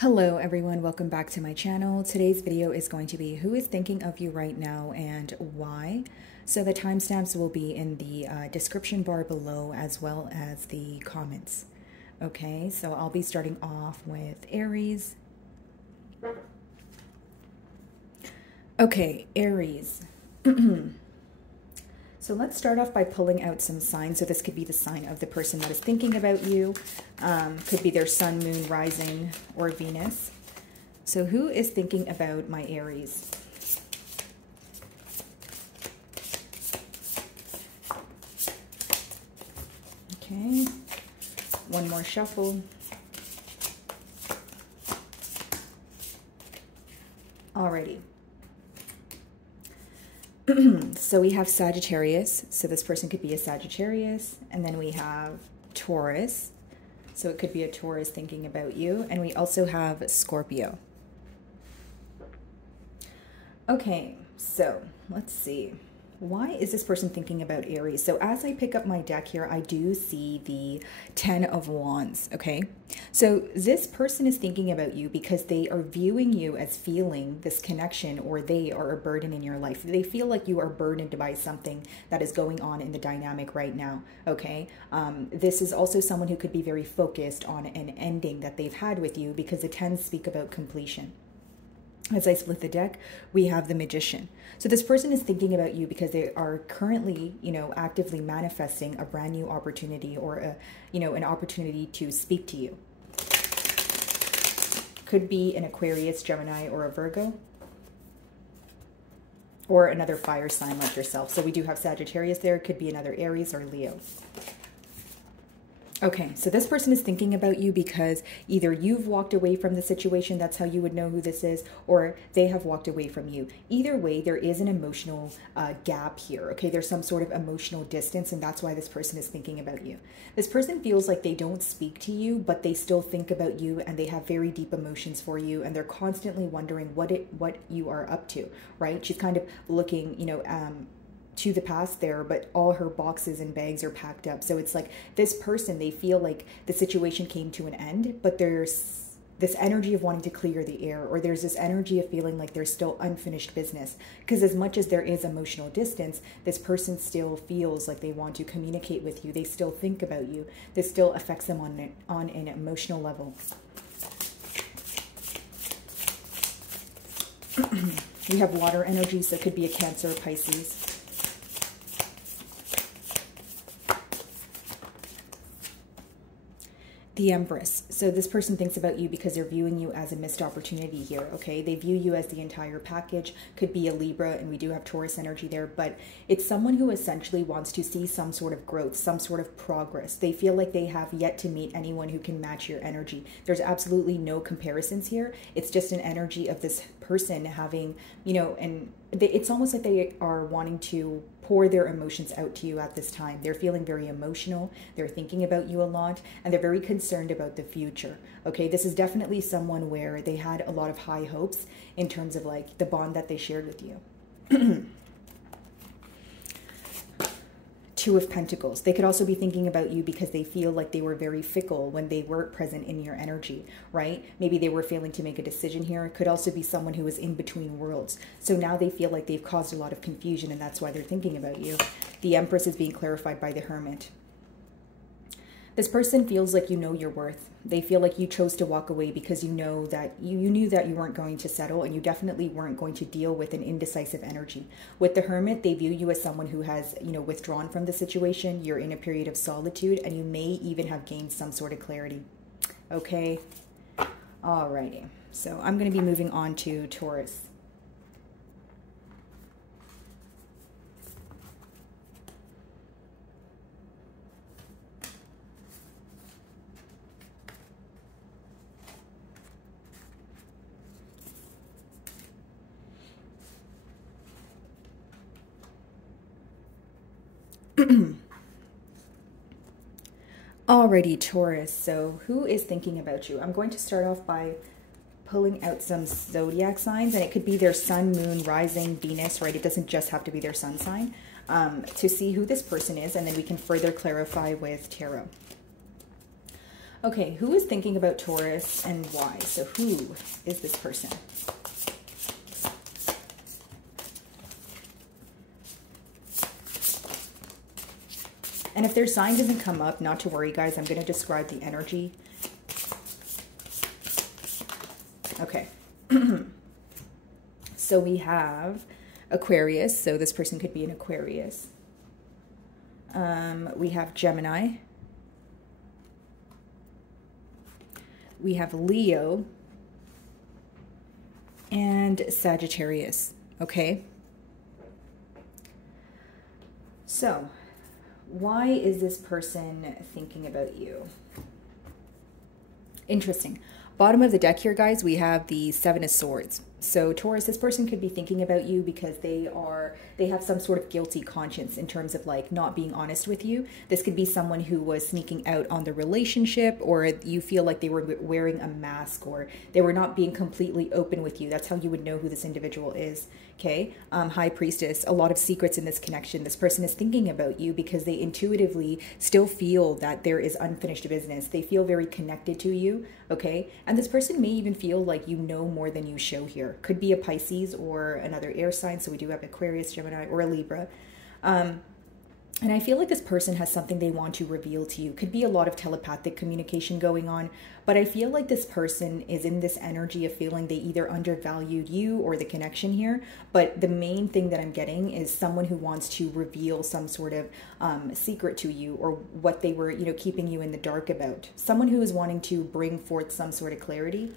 Hello everyone, welcome back to my channel. Today's video is going to be who is thinking of you right now and why. So the timestamps will be in the description bar below as well as the comments. Okay, so I'll be starting off with Aries. Okay, Aries. So let's start off by pulling out some signs. So this could be the sign of the person that is thinking about you. Could be their sun, moon, rising, or Venus. So who is thinking about my Aries? Okay, one more shuffle. Alrighty. So we have Sagittarius, so this person could be a Sagittarius, and then we have Taurus, so it could be a Taurus thinking about you, and we also have Scorpio. Okay, so let's see. Why is this person thinking about Aries? So as I pick up my deck here, I do see the 10 of Wands, okay? So this person is thinking about you because they are viewing you as feeling this connection, or they are a burden in your life. They feel like you are burdened by something that is going on in the dynamic right now, okay? This is also someone who could be very focused on an ending that they've had with you, because the 10s speak about completion. As I split the deck, we have the Magician. So this person is thinking about you because they are currently, actively manifesting a brand new opportunity, or an opportunity to speak to you. Could be an Aquarius, Gemini, or a Virgo, or another fire sign like yourself. So we do have Sagittarius there. Could be another Aries or Leo. Okay, so this person is thinking about you because either you've walked away from the situation, that's how you would know who this is, or they have walked away from you. Either way, there is an emotional gap here, okay? There's some sort of emotional distance, and that's why this person is thinking about you. This person feels like they don't speak to you, but they still think about you, and they have very deep emotions for you, and they're constantly wondering what you are up to, right? She's kind of looking, to the past there, but all her boxes and bags are packed up. So it's like this person, they feel like the situation came to an end, but there's this energy of wanting to clear the air, or there's this energy of feeling like there's still unfinished business. Because as much as there is emotional distance, this person still feels like they want to communicate with you. They still think about you. This still affects them on an emotional level. We have water energy, so it could be a Cancer or Pisces. The Empress. So this person thinks about you because they're viewing you as a missed opportunity here, okay? They view you as the entire package. Could be a Libra, and we do have Taurus energy there, but it's someone who essentially wants to see some sort of growth, some sort of progress. They feel like they have yet to meet anyone who can match your energy. There's absolutely no comparisons here. It's just an energy of this person having, it's almost like they are wanting to pour their emotions out to you at this time. They're feeling very emotional. They're thinking about you a lot, and they're very concerned about the future. Okay, this is definitely someone where they had a lot of high hopes in terms of like the bond that they shared with you. Two of Pentacles. They could also be thinking about you because they feel like they were very fickle when they weren't present in your energy, right? Maybe they were failing to make a decision here. It could also be someone who was in between worlds. So now they feel like they've caused a lot of confusion, and that's why they're thinking about you. The Empress is being clarified by the Hermit. This person feels like you know your worth. They feel like you chose to walk away because you know that you knew that you weren't going to settle, and you definitely weren't going to deal with an indecisive energy. With the Hermit, they view you as someone who has, withdrawn from the situation. You're in a period of solitude, and you may even have gained some sort of clarity. Okay. Alrighty. So I'm going to be moving on to Taurus. Alrighty, Taurus. So who is thinking about you? I'm going to start off by pulling out some zodiac signs, and it could be their sun, moon, rising, Venus, right? It doesn't just have to be their sun sign, to see who this person is, and then we can further clarify with tarot. Okay, who is thinking about Taurus and why? So who is this person? And if their sign doesn't come up, not to worry, guys. I'm going to describe the energy. Okay. So we have Aquarius. So this person could be an Aquarius. We have Gemini. We have Leo. And Sagittarius. Okay. So why is this person thinking about you? Interesting. Bottom of the deck here, guys, we have the Seven of Swords. So Taurus, this person could be thinking about you because they have some sort of guilty conscience in terms of like not being honest with you. This could be someone who was sneaking out on the relationship, or you feel like they were wearing a mask, or they were not being completely open with you. That's how you would know who this individual is. Okay. High Priestess, a lot of secrets in this connection. This person is thinking about you because they intuitively still feel that there is unfinished business. They feel very connected to you. Okay. And this person may even feel like you know more than you show here. Could be a Pisces or another air sign. So we do have Aquarius, Gemini, or a Libra. And I feel like this person has something they want to reveal to you. Could be a lot of telepathic communication going on, but I feel like this person is in this energy of feeling they either undervalued you or the connection here. But the main thing that I'm getting is someone who wants to reveal some sort of secret to you, or what they were, keeping you in the dark about. Someone who is wanting to bring forth some sort of clarity.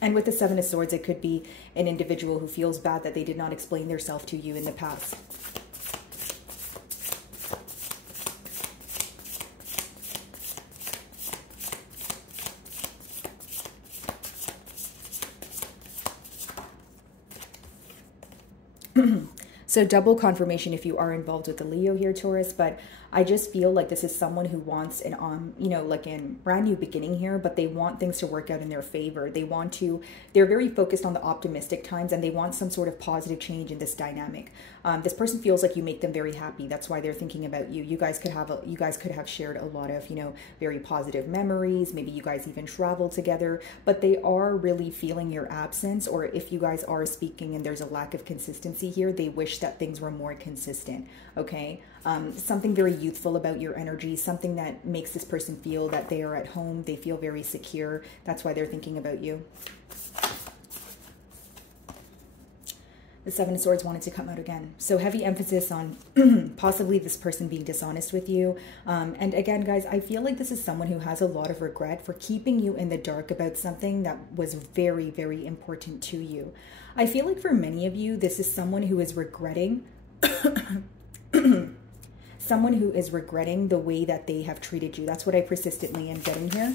And with the Seven of Swords, it could be an individual who feels bad that they did not explain themselves to you in the past. So double confirmation if you are involved with the Leo here, Taurus, but I just feel like this is someone who wants an like a brand new beginning here, but they want things to work out in their favor. They're very focused on the optimistic times, and they want some sort of positive change in this dynamic. This person feels like you make them very happy. That's why they're thinking about you. You guys could have shared a lot of, very positive memories. Maybe you guys even travel together, but they are really feeling your absence, or if you guys are speaking and there's a lack of consistency here, they wish that things were more consistent. Okay. Something very youthful about your energy, something that makes this person feel that they are at home. They feel very secure. That's why they're thinking about you. The Seven of Swords wanted to come out again. So heavy emphasis on possibly this person being dishonest with you. And again, guys, I feel like this is someone who has a lot of regret for keeping you in the dark about something that was very, very important to you. I feel like for many of you, this is someone who is regretting someone who is regretting the way that they have treated you. That's what I persistently am getting here.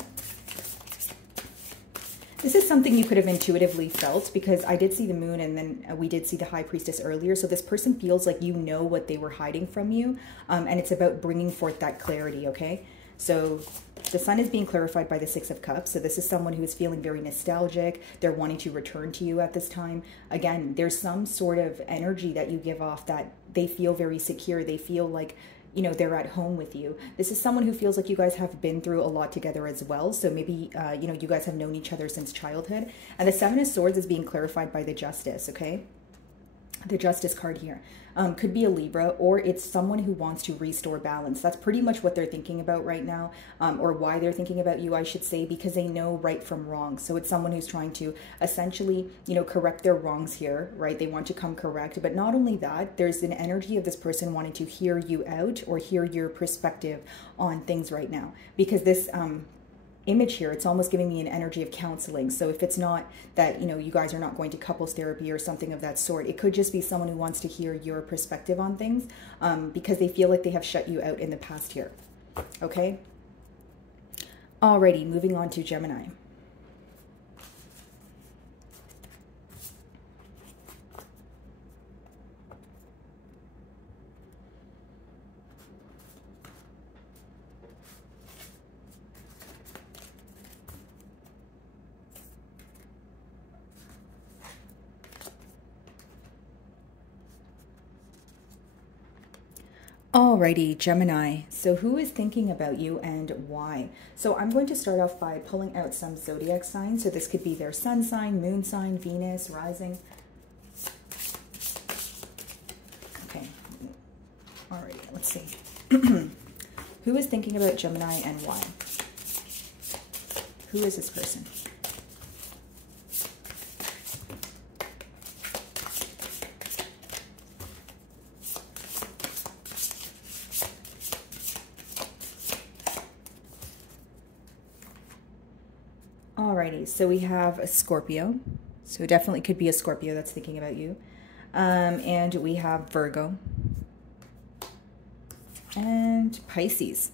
This is something you could have intuitively felt, because I did see the moon, and then we did see the High Priestess earlier. So this person feels like you know what they were hiding from you, and it's about bringing forth that clarity, okay? So the sun is being clarified by the Six of Cups. So this is someone who is feeling very nostalgic. They're wanting to return to you at this time. Again, there's some sort of energy that you give off that they feel very secure. They feel like, they're at home with you. This is someone who feels like you guys have been through a lot together as well. So maybe, you guys have known each other since childhood. And the Seven of Swords is being clarified by the Justice, okay? The Justice card here. Could be a Libra, or it's someone who wants to restore balance. That's pretty much what they're thinking about right now, or why they're thinking about you, I should say, because they know right from wrong. So it's someone who's trying to essentially, correct their wrongs here, right? They want to come correct. But not only that, there's an energy of this person wanting to hear you out or hear your perspective on things right now, because this image here, it's almost giving me an energy of counseling. So if it's not that, you guys are not going to couples therapy or something of that sort, it could just be someone who wants to hear your perspective on things, because they feel like they have shut you out in the past here. Okay. Alrighty, moving on to Gemini. All Alrighty, Gemini. So who is thinking about you and why? So I'm going to start off by pulling out some zodiac signs. So this could be their sun sign, moon sign, Venus, rising. Okay. Alrighty, let's see. Who is thinking about Gemini and why? Who is this person? Alrighty, so we have a Scorpio. So it definitely could be a Scorpio that's thinking about you. And we have Virgo. And Pisces.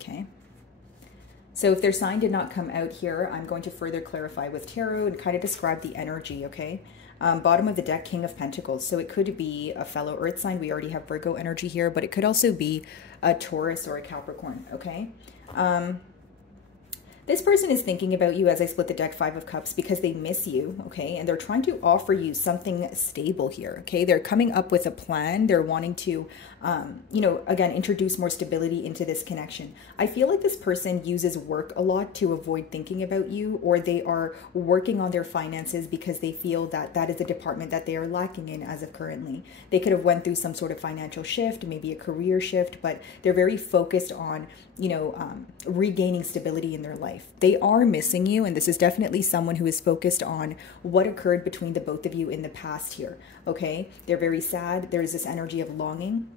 Okay. So if their sign did not come out here, I'm going to further clarify with tarot and kind of describe the energy, okay? Bottom of the deck, King of Pentacles. So it could be a fellow Earth sign. We already have Virgo energy here, but it could also be a Taurus or a Capricorn, okay? This person is thinking about you as I split the deck, Five of Cups, because they miss you, okay? And they're trying to offer you something stable here, okay? They're coming up with a plan. They're wanting to, you know, again, introduce more stability into this connection. I feel like this person uses work a lot to avoid thinking about you, or they are working on their finances because they feel that that is a department that they are lacking in as of currently. They could have went through some sort of financial shift, maybe a career shift, but they're very focused on, you know, regaining stability in their life. They are missing you, and this is definitely someone who is focused on what occurred between the both of you in the past here, okay? They're very sad. There's this energy of longing.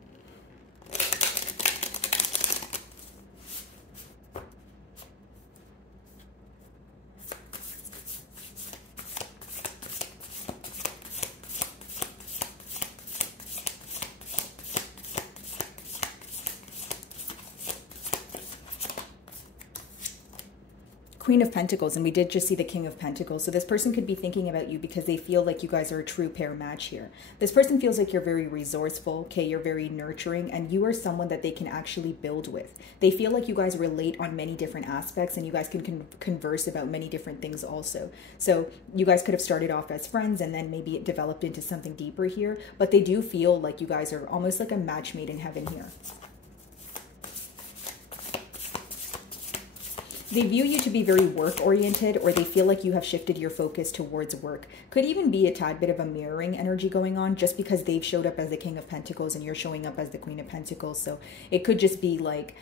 Queen of Pentacles, and we did just see the King of Pentacles. So this person could be thinking about you because they feel like you guys are a true pair match here. This person feels like you're very resourceful, okay? You're very nurturing, and you are someone that they can actually build with. They feel like you guys relate on many different aspects, and you guys can converse about many different things also. So you guys could have started off as friends, and then maybe it developed into something deeper here, but they do feel like you guys are almost like a match made in heaven here. They view you to be very work-oriented, or they feel like you have shifted your focus towards work. Could even be a tad bit of a mirroring energy going on just because they've showed up as the King of Pentacles and you're showing up as the Queen of Pentacles. So it could just be like,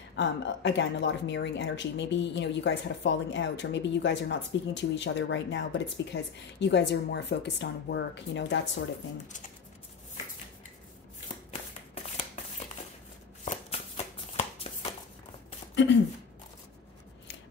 again, a lot of mirroring energy. Maybe, you know, you guys had a falling out, or maybe you guys are not speaking to each other right now, but it's because you guys are more focused on work, you know, that sort of thing.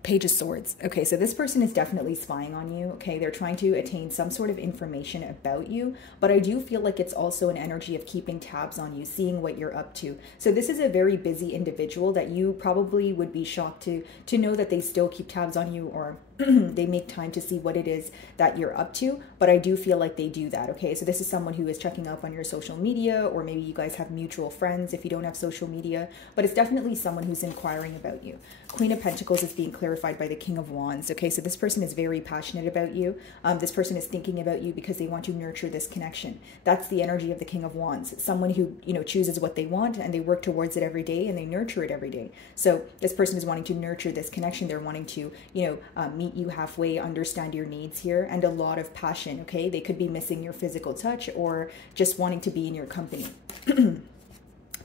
Page of Swords. Okay, so this person is definitely spying on you, okay? They're trying to attain some sort of information about you, but I do feel like it's also an energy of keeping tabs on you, seeing what you're up to. So this is a very busy individual that you probably would be shocked to know that they still keep tabs on you, or they make time to see what it is that you're up to, but I do feel like they do that, okay? So this is someone who is checking up on your social media, or maybe you guys have mutual friends if you don't have social media, but it's definitely someone who's inquiring about you. Queen of Pentacles is being clarified by the King of Wands, okay? So this person is very passionate about you. This person is thinking about you because they want to nurture this connection. That's the energy of the King of Wands. Someone who, you know, chooses what they want and they work towards it every day and they nurture it every day. So this person is wanting to nurture this connection. They're wanting to, you know, meet you halfway, understand your needs here, and a lot of passion, okay? They could be missing your physical touch or just wanting to be in your company.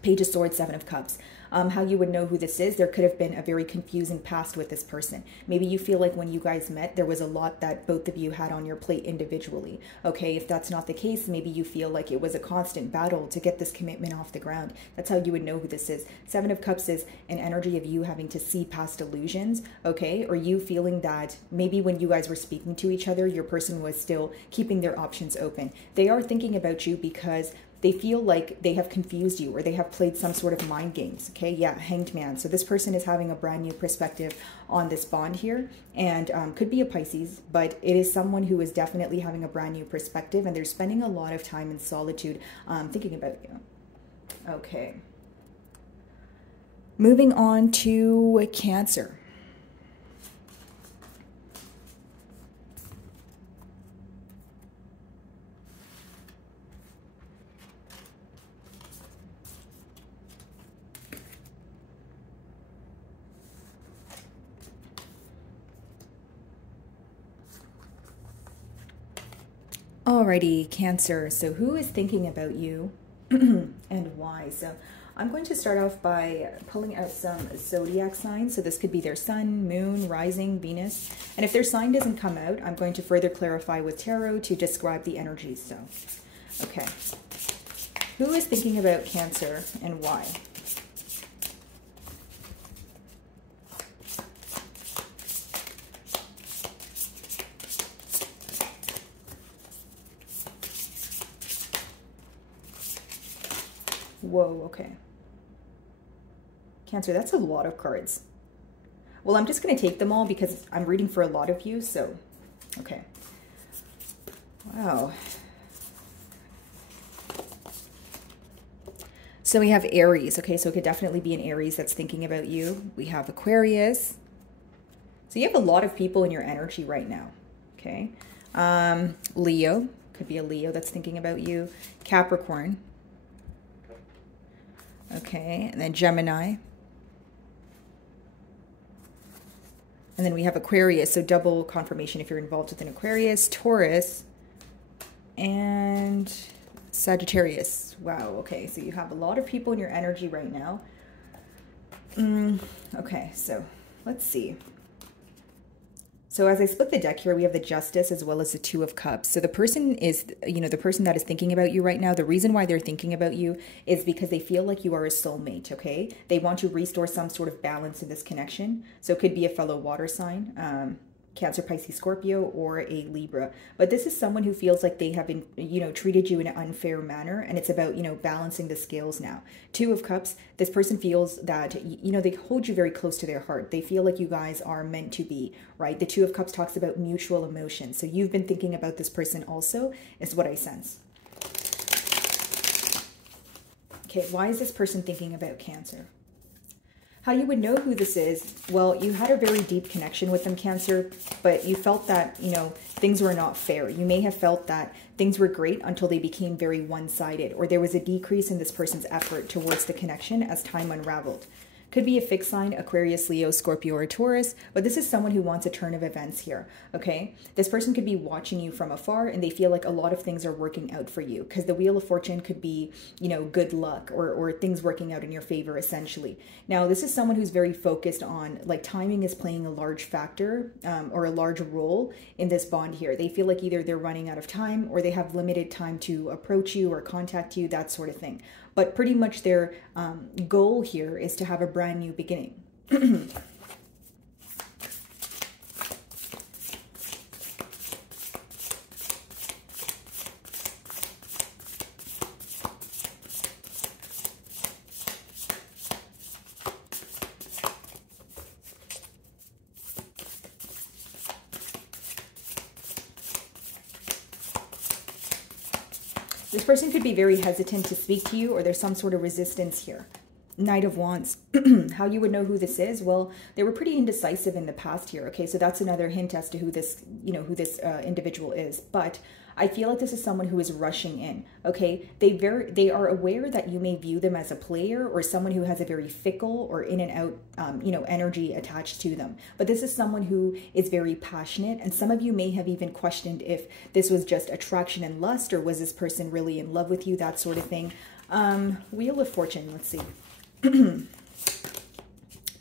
Page of Swords, Seven of Cups. How you would know who this is, there could have been a very confusing past with this person. Maybe you feel like when you guys met, there was a lot that both of you had on your plate individually. Okay, if that's not the case, maybe you feel like it was a constant battle to get this commitment off the ground. That's how you would know who this is. Seven of Cups is an energy of you having to see past illusions, okay? Or you feeling that maybe when you guys were speaking to each other, your person was still keeping their options open. They are thinking about you because they feel like they have confused you, or they have played some sort of mind games, okay? Yeah, Hanged Man. So this person is having a brand new perspective on this bond here, and could be a Pisces, but it is someone who is definitely having a brand new perspective, and they're spending a lot of time in solitude thinking about you. Okay. Moving on to Cancer. Alrighty, Cancer. So who is thinking about you and why? So I'm going to start off by pulling out some zodiac signs. So this could be their sun, moon, rising, Venus. And if their sign doesn't come out, I'm going to further clarify with tarot to describe the energies. So, okay. Who is thinking about Cancer and why? Whoa, okay. Cancer, that's a lot of cards. Well, I'm just going to take them all because I'm reading for a lot of you, so, okay. Wow. So we have Aries, okay, so it could definitely be an Aries that's thinking about you. We have Aquarius. So you have a lot of people in your energy right now, okay? Leo, could be a Leo that's thinking about you. Capricorn. Okay, and then Gemini. And then we have Aquarius, so double confirmation if you're involved with an Aquarius, Taurus, and Sagittarius. Wow, okay, so you have a lot of people in your energy right now. Okay, so let's see. So as I split the deck here, we have the Justice as well as the Two of Cups. So the person is, the person that is thinking about you right now, the reason why they're thinking about you is because they feel like you are a soulmate, okay? They want to restore some sort of balance in this connection. So it could be a fellow water sign, Cancer, Pisces, Scorpio, or a Libra. But this is someone who feels like they have been, treated you in an unfair manner. And it's about, balancing the scales now. Two of Cups, this person feels that, they hold you very close to their heart. They feel like you guys are meant to be, right? The Two of Cups talks about mutual emotion. So you've been thinking about this person also, is what I sense. Okay, why is this person thinking about Cancer? How you would know who this is, well, you had a very deep connection with them, Cancer, but you felt that, things were not fair. You may have felt that things were great until they became very one-sided, or there was a decrease in this person's effort towards the connection as time unraveled. Could be a fixed sign, Aquarius, Leo, Scorpio, or Taurus, but this is someone who wants a turn of events here, okay? This person could be watching you from afar and they feel like a lot of things are working out for you because the Wheel of Fortune could be, good luck or things working out in your favor, essentially. Now, this is someone who's very focused on, like, timing is playing a large factor or a large role in this bond here. They feel like either they're running out of time or they have limited time to approach you or contact you, that sort of thing. But pretty much their goal here is to have a brand new beginning. This person could be very hesitant to speak to you, or there's some sort of resistance here. Knight of Wands. How you would know who this is? Well, they were pretty indecisive in the past here. Okay, so that's another hint as to who this, individual is. But I feel like this is someone who is rushing in. Okay, they are aware that you may view them as a player or someone who has a very fickle or in and out, energy attached to them. But this is someone who is very passionate, and some of you may have even questioned if this was just attraction and lust, or was this person really in love with you, that sort of thing. Wheel of Fortune. Let's see.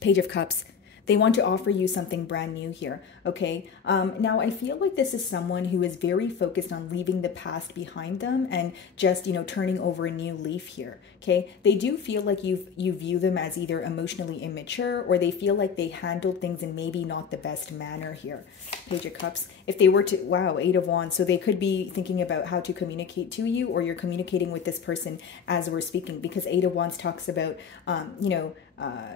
Page of Cups. They want to offer you something brand new here, okay? Now, I feel like this is someone who is very focused on leaving the past behind them and just, turning over a new leaf here, okay? They do feel like you view them as either emotionally immature, or they feel like they handled things in maybe not the best manner here. Page of Cups. If they were to, wow, Eight of Wands. So they could be thinking about how to communicate to you, or you're communicating with this person as we're speaking, because Eight of Wands talks about,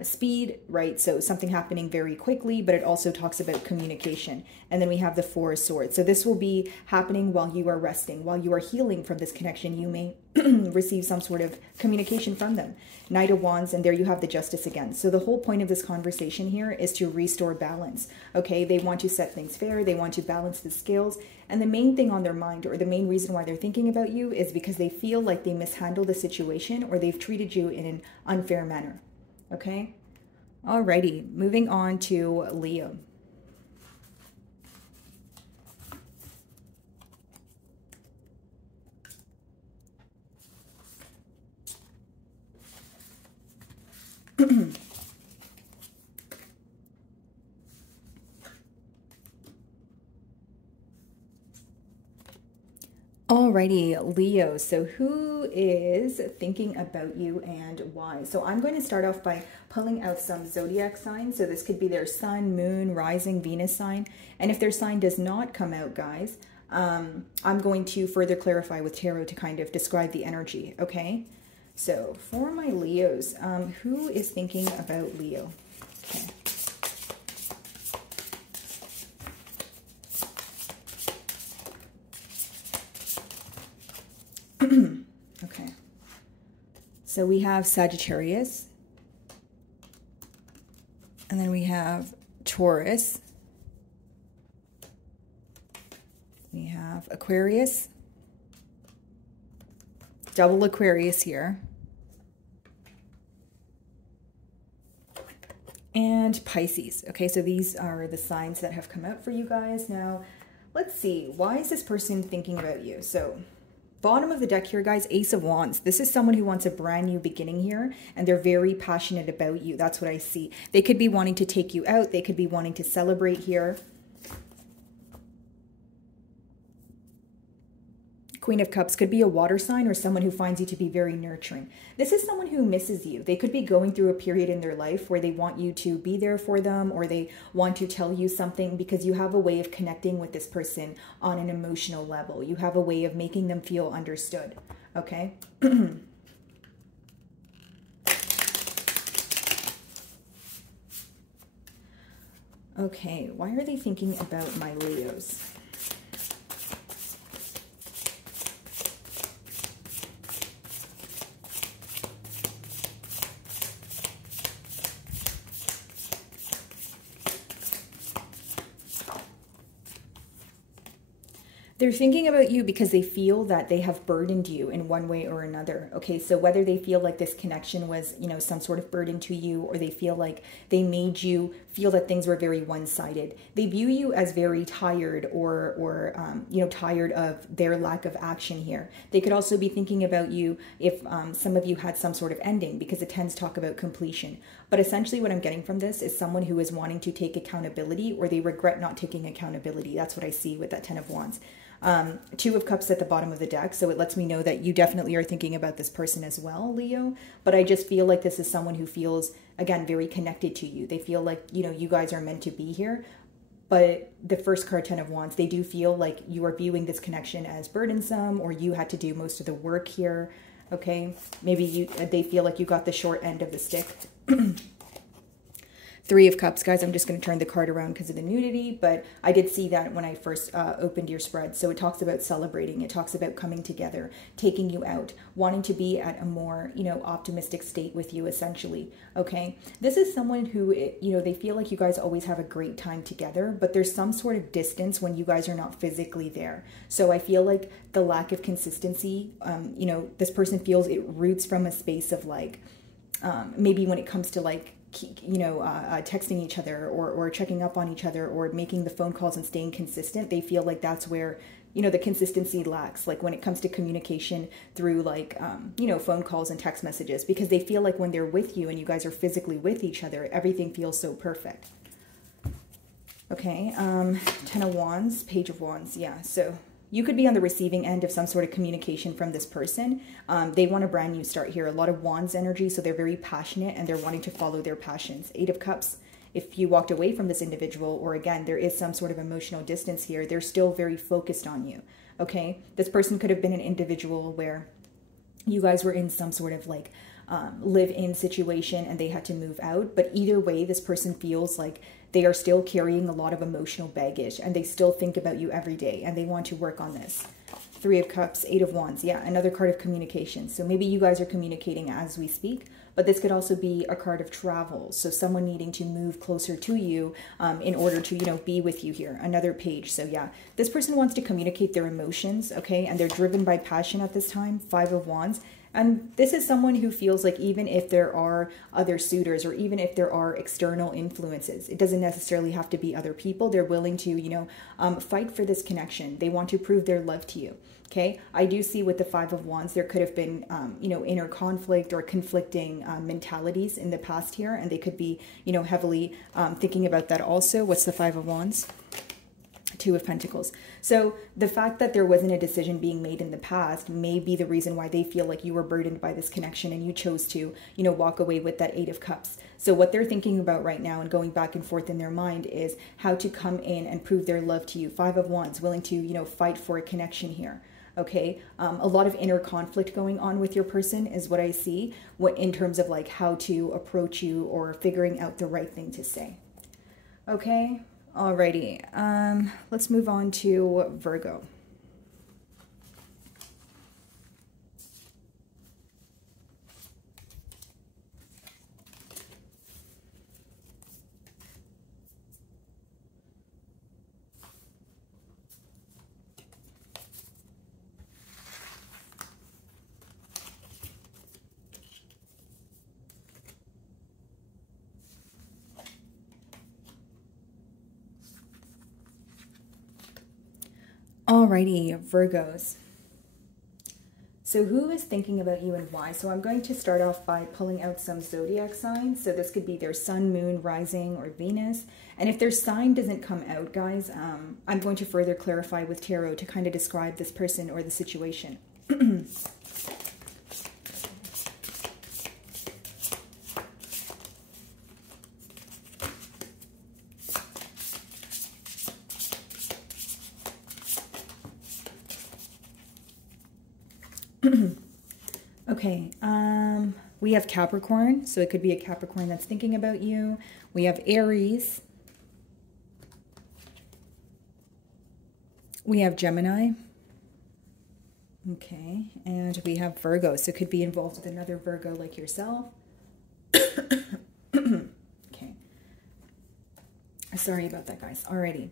speed, right? So something happening very quickly, but it also talks about communication. And then we have the Four of Swords. So this will be happening while you are resting, while you are healing from this connection. You may receive some sort of communication from them. Knight of Wands, and there you have the Justice again. So the whole point of this conversation here is to restore balance, okay? They want to set things fair. They want to balance the scales. And the main thing on their mind, or the main reason why they're thinking about you, is because they feel like they mishandled the situation, or they've treated you in an unfair manner. Okay, alrighty, moving on to Leo. Alrighty, Leo. So who is thinking about you and why? So I'm going to start off by pulling out some zodiac signs. So this could be their sun, moon, rising, Venus sign. And if their sign does not come out, guys, I'm going to further clarify with tarot to kind of describe the energy, okay? So for my Leos, who is thinking about Leo? Okay. Okay, so we have Sagittarius, and then we have Taurus, we have Aquarius, double Aquarius here, and Pisces. Okay, so these are the signs that have come out for you guys. Now, let's see, why is this person thinking about you? So bottom of the deck here, guys, Ace of Wands. This is someone who wants a brand new beginning here, and they're very passionate about you. That's what I see. They could be wanting to take you out. They could be wanting to celebrate here. Queen of Cups could be a water sign or someone who finds you to be very nurturing. This is someone who misses you. They could be going through a period in their life where they want you to be there for them, or they want to tell you something because you have a way of connecting with this person on an emotional level. You have a way of making them feel understood, okay? Okay, why are they thinking about my Leos? They're thinking about you because they feel that they have burdened you in one way or another. Okay, so whether they feel like this connection was, you know, some sort of burden to you, or they feel like they made you feel that things were very one-sided. They view you as very tired or you know, tired of their lack of action here. They could also be thinking about you if some of you had some sort of ending, because it tends to talk about completion. But essentially what I'm getting from this is someone who is wanting to take accountability, or they regret not taking accountability. That's what I see with that Ten of Wands. Two of Cups at the bottom of the deck, so it lets me know that you definitely are thinking about this person as well, Leo. But I just feel like this is someone who feels, again, very connected to you. They feel like, you know, you guys are meant to be here. But the first card, Ten of Wands, they do feel like you are viewing this connection as burdensome, or you had to do most of the work here. Okay, maybe they feel like you got the short end of the stick. Three of Cups, guys, I'm just going to turn the card around because of the nudity, but I did see that when I first opened your spread. So it talks about celebrating. It talks about coming together, taking you out, wanting to be at a more, you know, optimistic state with you, essentially, okay? This is someone who, you know, they feel like you guys always have a great time together, but there's some sort of distance when you guys are not physically there. So I feel like the lack of consistency, you know, this person feels it roots from a space of like, maybe when it comes to like, you know, texting each other or checking up on each other or making the phone calls and staying consistent, they feel like that's where, you know, the consistency lacks. Like when it comes to communication through like, you know, phone calls and text messages, because they feel like when they're with you and you guys are physically with each other, everything feels so perfect. Okay, Ten of Wands, Page of Wands, yeah, so you could be on the receiving end of some sort of communication from this person. They want a brand new start here. A lot of Wands energy, so they're very passionate and they're wanting to follow their passions. Eight of Cups, if you walked away from this individual, or again, there is some sort of emotional distance here, they're still very focused on you, okay? This person could have been an individual where you guys were in some sort of like live-in situation and they had to move out. But either way, this person feels like they are still carrying a lot of emotional baggage and they still think about you every day and they want to work on this. Three of Cups, Eight of Wands, yeah, another card of communication. So maybe you guys are communicating as we speak, but this could also be a card of travel. So someone needing to move closer to you in order to, you know, be with you here. Another page. So yeah, this person wants to communicate their emotions, okay? And they're driven by passion at this time. Five of Wands. And this is someone who feels like even if there are other suitors or even if there are external influences, it doesn't necessarily have to be other people. They're willing to, fight for this connection. They want to prove their love to you. Okay, I do see with the Five of Wands, there could have been, inner conflict or conflicting mentalities in the past here, and they could be, heavily thinking about that also. What's the Five of Wands? Two of Pentacles. So the fact that there wasn't a decision being made in the past may be the reason why they feel like you were burdened by this connection and you chose to, walk away with that Eight of Cups. So what they're thinking about right now and going back and forth in their mind is how to come in and prove their love to you. Five of Wands, willing to, fight for a connection here. Okay, a lot of inner conflict going on with your person is what I see, in terms of like how to approach you or figuring out the right thing to say. Okay, alrighty. Let's move on to Virgo. Alrighty, Virgos. So who is thinking about you and why? So I'm going to start off by pulling out some zodiac signs. So this could be their sun, moon, rising, or Venus. And if their sign doesn't come out, guys, I'm going to further clarify with tarot to kind of describe this person or the situation. Okay, we have Capricorn, so it could be a Capricorn that's thinking about you. We have Aries. We have Gemini. Okay, and we have Virgo, so it could be involved with another Virgo like yourself. Okay. Sorry about that, guys. Alrighty.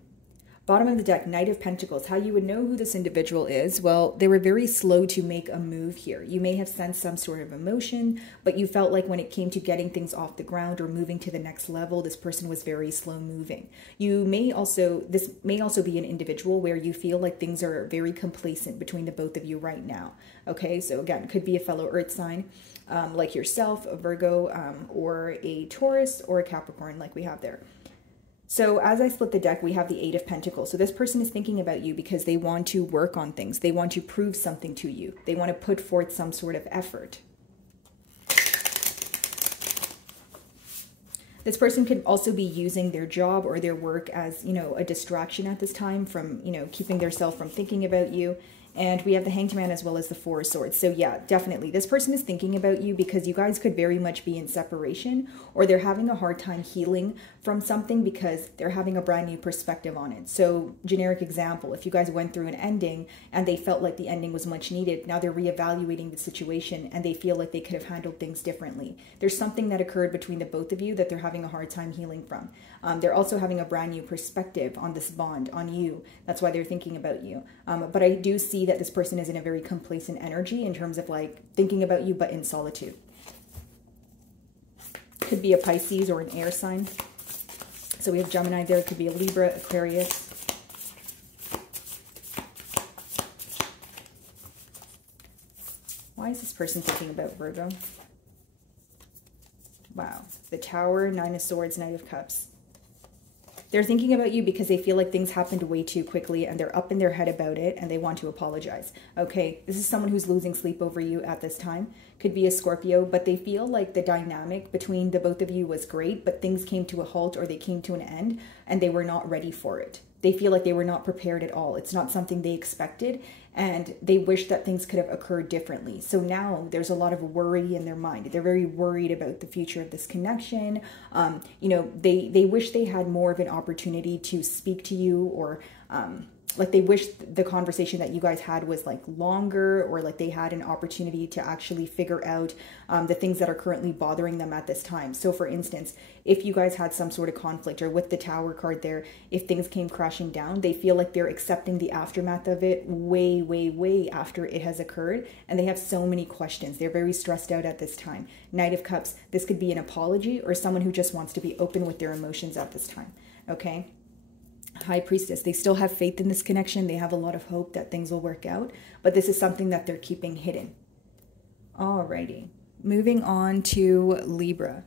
Bottom of the deck, Knight of Pentacles. How you would know who this individual is? Well, they were very slow to make a move here. You may have sensed some sort of emotion, but you felt like when it came to getting things off the ground or moving to the next level, this person was very slow moving. This may also be an individual where you feel like things are very complacent between the both of you right now. Okay, so again, could be a fellow earth sign like yourself, a Virgo, or a Taurus or a Capricorn like we have there. So as I split the deck, we have the Eight of Pentacles. So this person is thinking about you because they want to work on things. They want to prove something to you. They want to put forth some sort of effort. This person could also be using their job or their work as, a distraction at this time from, keeping themselves from thinking about you. And we have the Hanged Man as well as the Four of Swords. So yeah, definitely. This person is thinking about you because you guys could very much be in separation, or they're having a hard time healing from something because they're having a brand new perspective on it. So generic example, if you guys went through an ending and they felt like the ending was much needed, now they're reevaluating the situation and they feel like they could have handled things differently. There's something that occurred between the both of you that they're having a hard time healing from. They're also having a brand new perspective on this bond, on you. That's why they're thinking about you. But I do see that this person is in a very complacent energy in terms of like thinking about you, but in solitude. Could be a Pisces or an air sign. So we have Gemini there. It could be a Libra, Aquarius. Why is this person thinking about Virgo? Wow. The Tower, Nine of Swords, Knight of Cups. They're thinking about you because they feel like things happened way too quickly and they're up in their head about it and they want to apologize. Okay, this is someone who's losing sleep over you at this time. Could be a Scorpio, but they feel like the dynamic between the both of you was great, but things came to a halt or they came to an end and they were not ready for it. They feel like they were not prepared at all. It's not something they expected and they wish that things could have occurred differently. So now there's a lot of worry in their mind. They're very worried about the future of this connection. They wish they had more of an opportunity to speak to you or like they wish the conversation that you guys had was like longer, or like they had an opportunity to actually figure out the things that are currently bothering them at this time. So for instance, if you guys had some sort of conflict, or with the Tower card there, if things came crashing down, they feel like they're accepting the aftermath of it way, way, way after it has occurred. And they have so many questions. They're very stressed out at this time. Knight of Cups, this could be an apology, or someone who just wants to be open with their emotions at this time. Okay. High Priestess, they still have faith in this connection. They have a lot of hope that things will work out, but this is something that they're keeping hidden. Alrighty, moving on to Libra.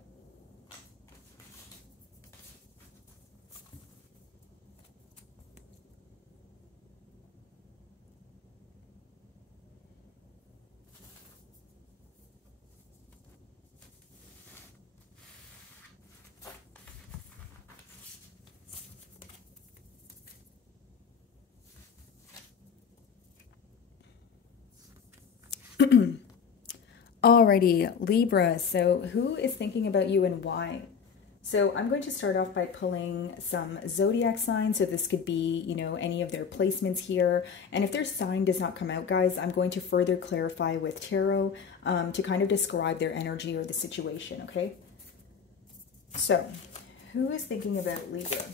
Alrighty, Libra. So who is thinking about you and why? So I'm going to start off by pulling some zodiac signs. So this could be, you know, any of their placements here. And if their sign does not come out, guys, I'm going to further clarify with tarot to kind of describe their energy or the situation, okay? So who is thinking about Libra?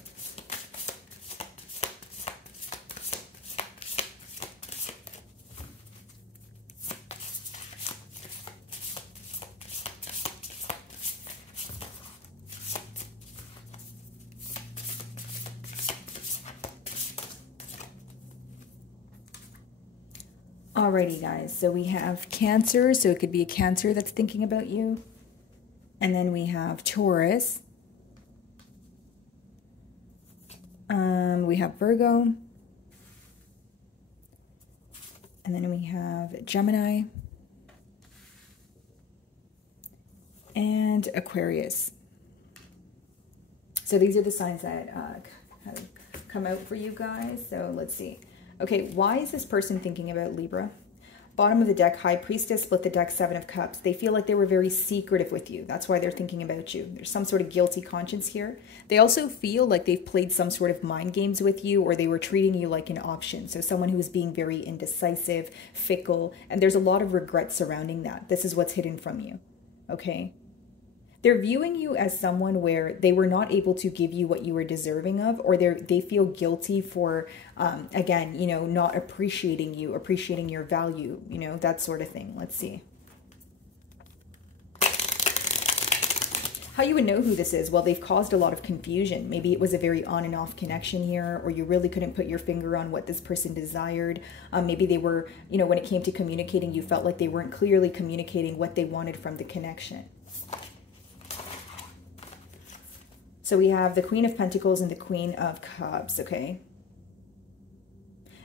Alrighty, guys, so we have Cancer, so it could be a Cancer that's thinking about you. And then we have Taurus. We have Virgo. And then we have Gemini. And Aquarius. So these are the signs that have come out for you guys. So let's see. Okay, why is this person thinking about Libra? Bottom of the deck, High Priestess, split the deck, Seven of Cups. They feel like they were very secretive with you. That's why they're thinking about you. There's some sort of guilty conscience here. They also feel like they've played some sort of mind games with you, or they were treating you like an option. So someone who is being very indecisive, fickle, and there's a lot of regret surrounding that. This is what's hidden from you, okay? They're viewing you as someone where they were not able to give you what you were deserving of, or they feel guilty for, again, you know, not appreciating you, appreciating your value, you know, that sort of thing. Let's see. How you would know who this is? Well, they've caused a lot of confusion. Maybe it was a very on and off connection here, or you really couldn't put your finger on what this person desired. Maybe they were, you know, when it came to communicating, you felt like they weren't clearly communicating what they wanted from the connection. So we have the Queen of Pentacles and the Queen of Cups, okay?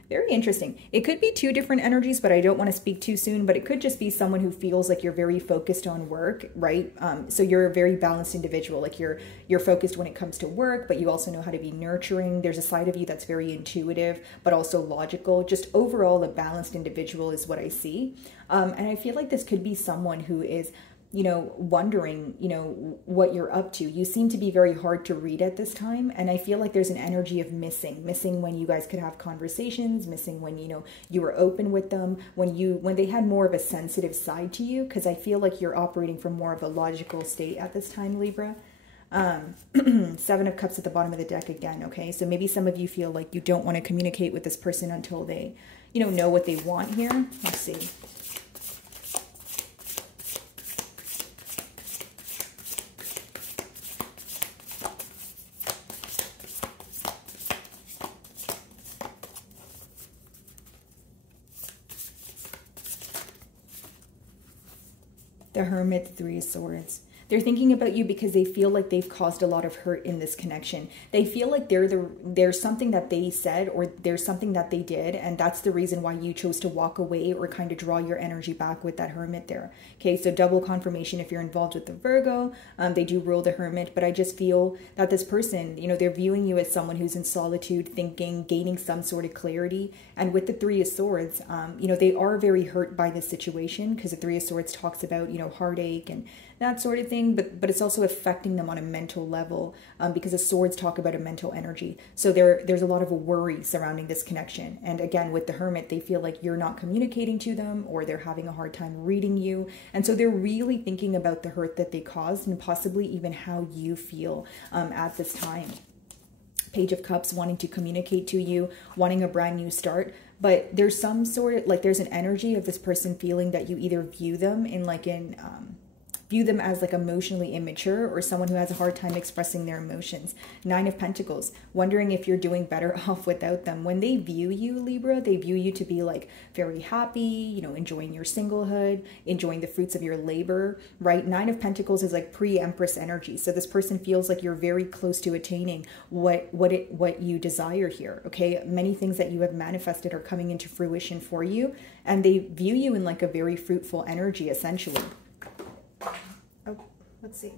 Very interesting. It could be two different energies, but I don't want to speak too soon, but it could just be someone who feels like you're very focused on work, right? So you're a very balanced individual. Like you're focused when it comes to work, but you also know how to be nurturing. There's a side of you that's very intuitive, but also logical. Just overall, a balanced individual is what I see. And I feel like this could be someone who is, you know, wondering, you know, what you're up to. You seem to be very hard to read at this time. And I feel like there's an energy of missing when you guys could have conversations, missing when, you know, you were open with them, when they had more of a sensitive side to you, because I feel like you're operating from more of a logical state at this time, Libra. Seven of Cups at the bottom of the deck again, okay? So maybe some of you feel like you don't want to communicate with this person until they, you know what they want here. Let's see. The Hermit, the Three of Swords. They're thinking about you because they feel like they've caused a lot of hurt in this connection. They feel like there's something that they said, or there's something that they did, and that's the reason why you chose to walk away or kind of draw your energy back with that Hermit there. Okay, so double confirmation if you're involved with the Virgo. They do rule the Hermit, but I just feel that this person, you know, they're viewing you as someone who's in solitude, thinking, gaining some sort of clarity. And with the Three of Swords, you know, they are very hurt by this situation, because the Three of Swords talks about, you know, heartache and that sort of thing, but it's also affecting them on a mental level, because the swords talk about a mental energy. So there's a lot of worry surrounding this connection. And again, with the Hermit, they feel like you're not communicating to them, or they're having a hard time reading you. And so they're really thinking about the hurt that they caused, and possibly even how you feel at this time. Page of Cups, wanting to communicate to you, wanting a brand new start. But there's some sort of, like, there's an energy of this person feeling that you either view them view them as like emotionally immature, or someone who has a hard time expressing their emotions. 9 of Pentacles, wondering if you're doing better off without them. When they view you, Libra, they view you to be like very happy, you know, enjoying your singlehood, enjoying the fruits of your labor, right? 9 of Pentacles is like pre-Empress energy. So this person feels like you're very close to attaining what you desire here, okay? Many things that you have manifested are coming into fruition for you, and they view you in like a very fruitful energy, essentially. Oh, let's see.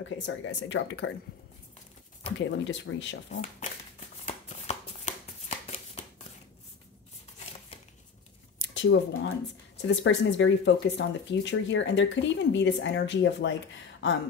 Okay, sorry guys, I dropped a card. Okay, let me just reshuffle. Two of Wands. So this person is very focused on the future here, and there could even be this energy of like,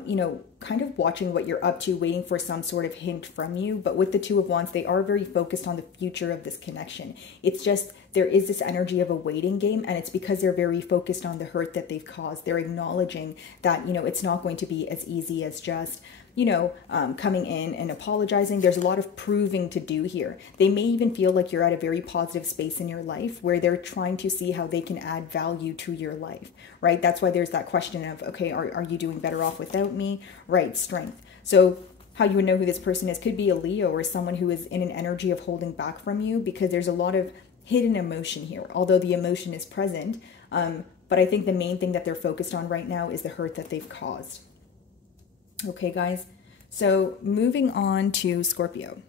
you know, kind of watching what you're up to, waiting for some sort of hint from you. But with the Two of Wands, they are very focused on the future of this connection. It's just, there is this energy of a waiting game, and it's because they're very focused on the hurt that they've caused. They're acknowledging that, you know, it's not going to be as easy as just, you know, coming in and apologizing. There's a lot of proving to do here. They may even feel like you're at a very positive space in your life where they're trying to see how they can add value to your life, right? That's why there's that question of, okay, are you doing better off without me? Right, strength. So how you would know who this person is could be a Leo, or someone who is in an energy of holding back from you, because there's a lot of hidden emotion here, although the emotion is present. But I think the main thing that they're focused on right now is the hurt that they've caused. Okay, guys, so moving on to Scorpio.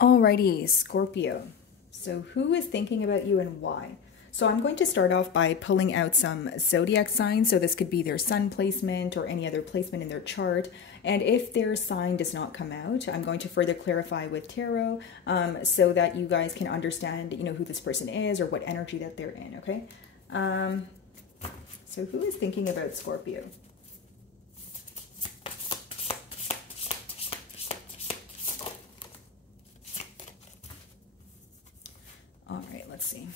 Alrighty, Scorpio. So who is thinking about you and why? So I'm going to start off by pulling out some zodiac signs. So this could be their sun placement or any other placement in their chart. And if their sign does not come out, I'm going to further clarify with tarot, so that you guys can understand, you know, who this person is or what energy that they're in, okay? So who is thinking about Scorpio? All right, let's see.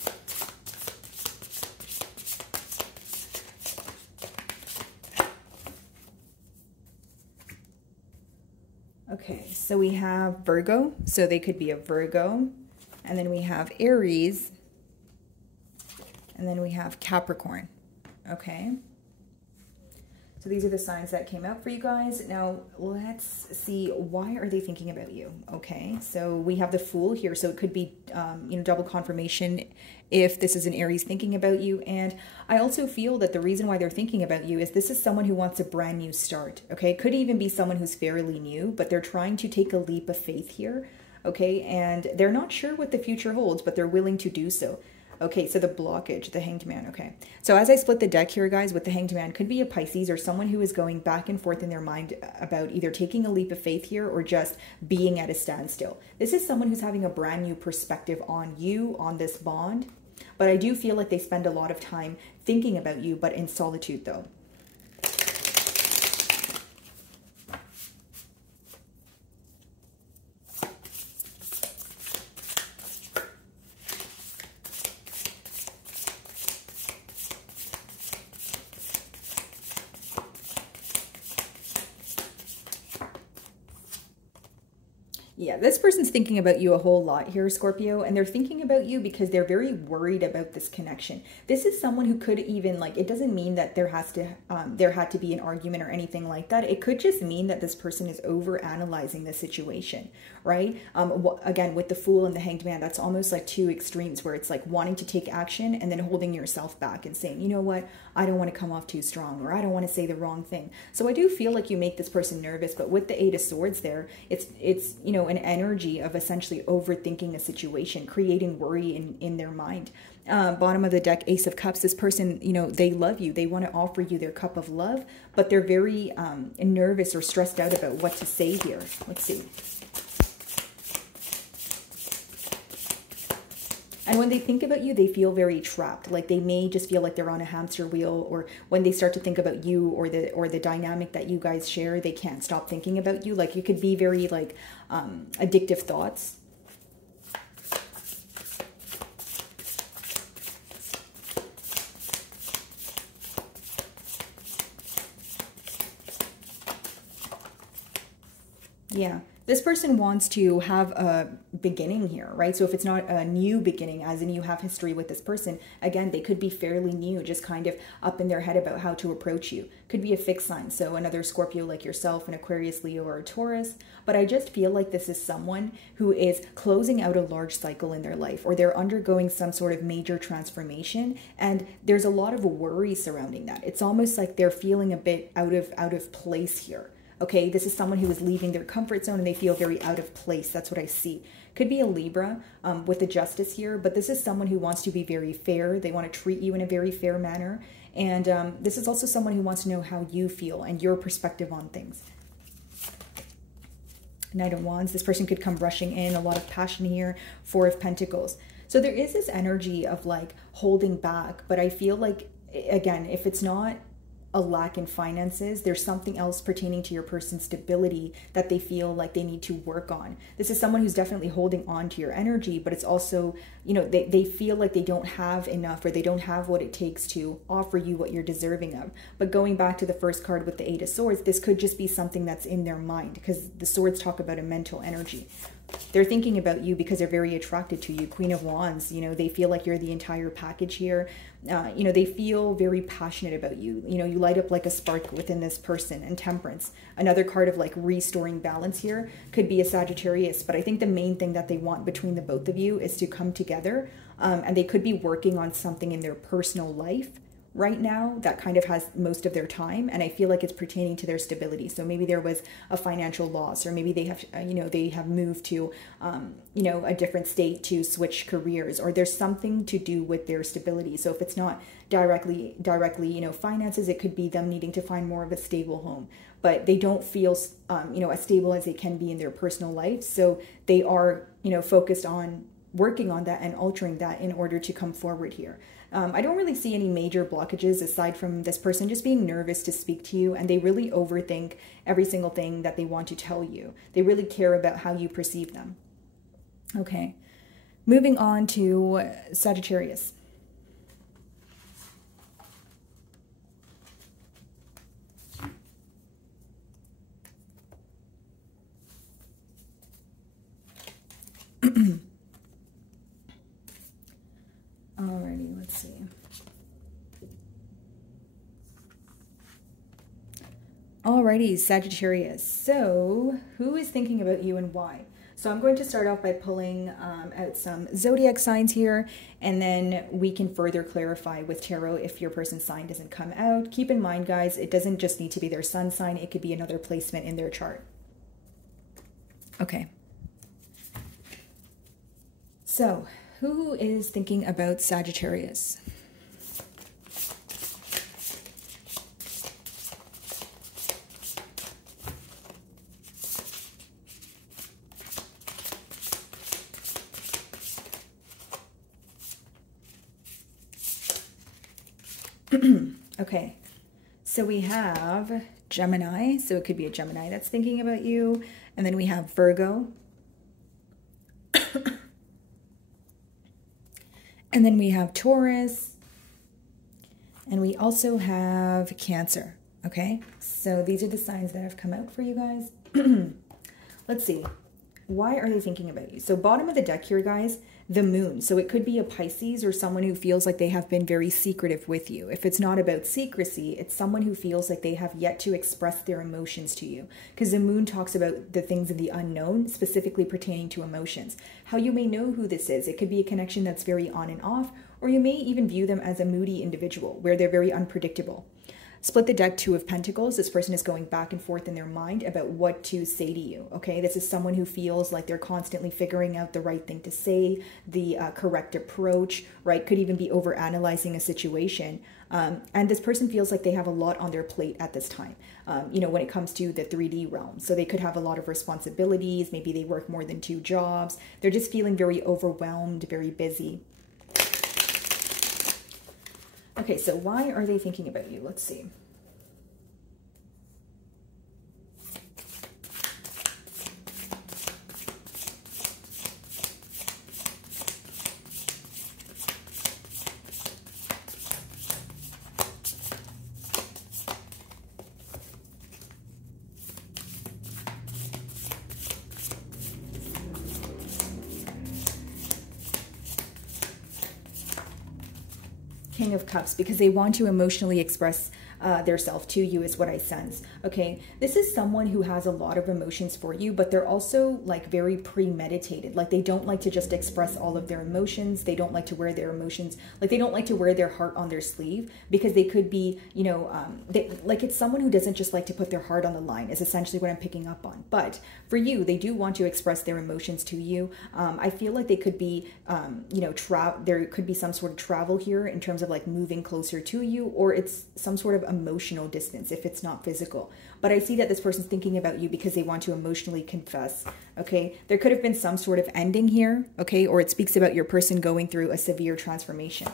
Okay, so we have Virgo, so they could be a Virgo, and then we have Aries, and then we have Capricorn, okay? So these are the signs that came out for you guys. Now, let's see, why are they thinking about you? Okay, so we have the Fool here, so it could be, you know, double confirmation if this is an Aries thinking about you. And I also feel that the reason why they're thinking about you is this is someone who wants a brand new start, okay? It could even be someone who's fairly new, but they're trying to take a leap of faith here, okay? And they're not sure what the future holds, but they're willing to do so. Okay, so the blockage, the Hanged Man, okay. So as I split the deck here, guys, with the Hanged Man, could be a Pisces or someone who is going back and forth in their mind about either taking a leap of faith here or just being at a standstill. This is someone who's having a brand new perspective on you, on this bond. But I do feel like they spend a lot of time thinking about you, but in solitude, though. Yeah, this person's thinking about you a whole lot here, Scorpio, and they're thinking about you because they're very worried about this connection. This is someone who could even, like, it doesn't mean that there had to be an argument or anything like that. It could just mean that this person is over analyzing the situation, right? Again, with the Fool and the Hanged Man, that's almost like two extremes where it's like wanting to take action and then holding yourself back and saying, you know what, I don't want to come off too strong, or I don't want to say the wrong thing. So I do feel like you make this person nervous, but with the Eight of Swords there, it's you know, an energy of essentially overthinking a situation, creating worry in their mind. Bottom of the deck, Ace of Cups. This person, you know, they love you. They want to offer you their cup of love, but they're very nervous or stressed out about what to say here. Let's see. And when they think about you, they feel very trapped. Like they may just feel like they're on a hamster wheel, or when they start to think about you or the dynamic that you guys share, they can't stop thinking about you. Like you could be very like addictive thoughts. Yeah. This person wants to have a beginning here, right? So if it's not a new beginning, as in you have history with this person, again, they could be fairly new, just kind of up in their head about how to approach you. Could be a fixed sign, so another Scorpio like yourself, an Aquarius, Leo, or a Taurus. But I just feel like this is someone who is closing out a large cycle in their life, or they're undergoing some sort of major transformation, and there's a lot of worry surrounding that. It's almost like they're feeling a bit out of place here. Okay, this is someone who is leaving their comfort zone and they feel very out of place. That's what I see. Could be a Libra with the Justice here, but this is someone who wants to be very fair. They want to treat you in a very fair manner. And this is also someone who wants to know how you feel and your perspective on things. Knight of Wands. This person could come rushing in. A lot of passion here. Four of Pentacles. So there is this energy of like holding back, but I feel like, again, if it's not a lack in finances, there's something else pertaining to your person's stability that they feel like they need to work on. This is someone who's definitely holding on to your energy, but it's also, you know, they feel like they don't have enough, or they don't have what it takes to offer you what you're deserving of. But going back to the first card with the Eight of Swords, this could just be something that's in their mind, because the swords talk about a mental energy. They're thinking about you because they're very attracted to you. Queen of Wands, you know, they feel like you're the entire package here. You know, they feel very passionate about you. You know, you light up like a spark within this person. And Temperance, another card of like restoring balance here, could be a Sagittarius. But I think the main thing that they want between the both of you is to come together. And they could be working on something in their personal life right now that kind of has most of their time, and I feel like it's pertaining to their stability. So maybe there was a financial loss, or maybe they have you know, they have moved to you know, a different state to switch careers, or there's something to do with their stability. So if it's not directly you know, finances, it could be them needing to find more of a stable home, but they don't feel you know, as stable as they can be in their personal life. So they are, you know, focused on working on that and altering that in order to come forward here. I don't really see any major blockages aside from this person just being nervous to speak to you, and they really overthink every single thing that they want to tell you. They really care about how you perceive them. Okay, moving on to Sagittarius. Alrighty, let's see. Alrighty, Sagittarius. So, who is thinking about you and why? So I'm going to start off by pulling out some zodiac signs here, and then we can further clarify with tarot if your person's sign doesn't come out. Keep in mind, guys, it doesn't just need to be their sun sign. It could be another placement in their chart. Okay. So, who is thinking about Sagittarius? Okay, so we have Gemini, so it could be a Gemini that's thinking about you, and then we have Virgo, and then we have Taurus, and we also have Cancer. Okay, so these are the signs that have come out for you guys. Let's see. Why are they thinking about you? So bottom of the deck here, guys, the moon. So it could be a Pisces or someone who feels like they have been very secretive with you. If it's not about secrecy, it's someone who feels like they have yet to express their emotions to you. Because the moon talks about the things in the unknown, specifically pertaining to emotions. How you may know who this is. It could be a connection that's very on and off, or you may even view them as a moody individual where they're very unpredictable. Split the deck, Two of Pentacles. This person is going back and forth in their mind about what to say to you, okay? This is someone who feels like they're constantly figuring out the right thing to say, the correct approach, right? Could even be overanalyzing a situation. And this person feels like they have a lot on their plate at this time, you know, when it comes to the 3D realm. So they could have a lot of responsibilities. Maybe they work more than 2 jobs. They're just feeling very overwhelmed, very busy. Okay, so why are they thinking about you? Let's see. King of Cups, because they want to emotionally express their self to you is what I sense. Okay, this is someone who has a lot of emotions for you, but they're also like very premeditated. Like they don't like to just express all of their emotions. They don't like to wear their emotions, like they don't like to wear their heart on their sleeve, because they could be, you know, like it's someone who doesn't just like to put their heart on the line is essentially what I'm picking up on. But for you, they do want to express their emotions to you. I feel like they could be, you know, there could be some sort of travel here in terms of like moving closer to you, or it's some sort of emotional distance if it's not physical. But I see that this person's thinking about you because they want to emotionally confess. Okay, there could have been some sort of ending here. Okay, or it speaks about your person going through a severe transformation.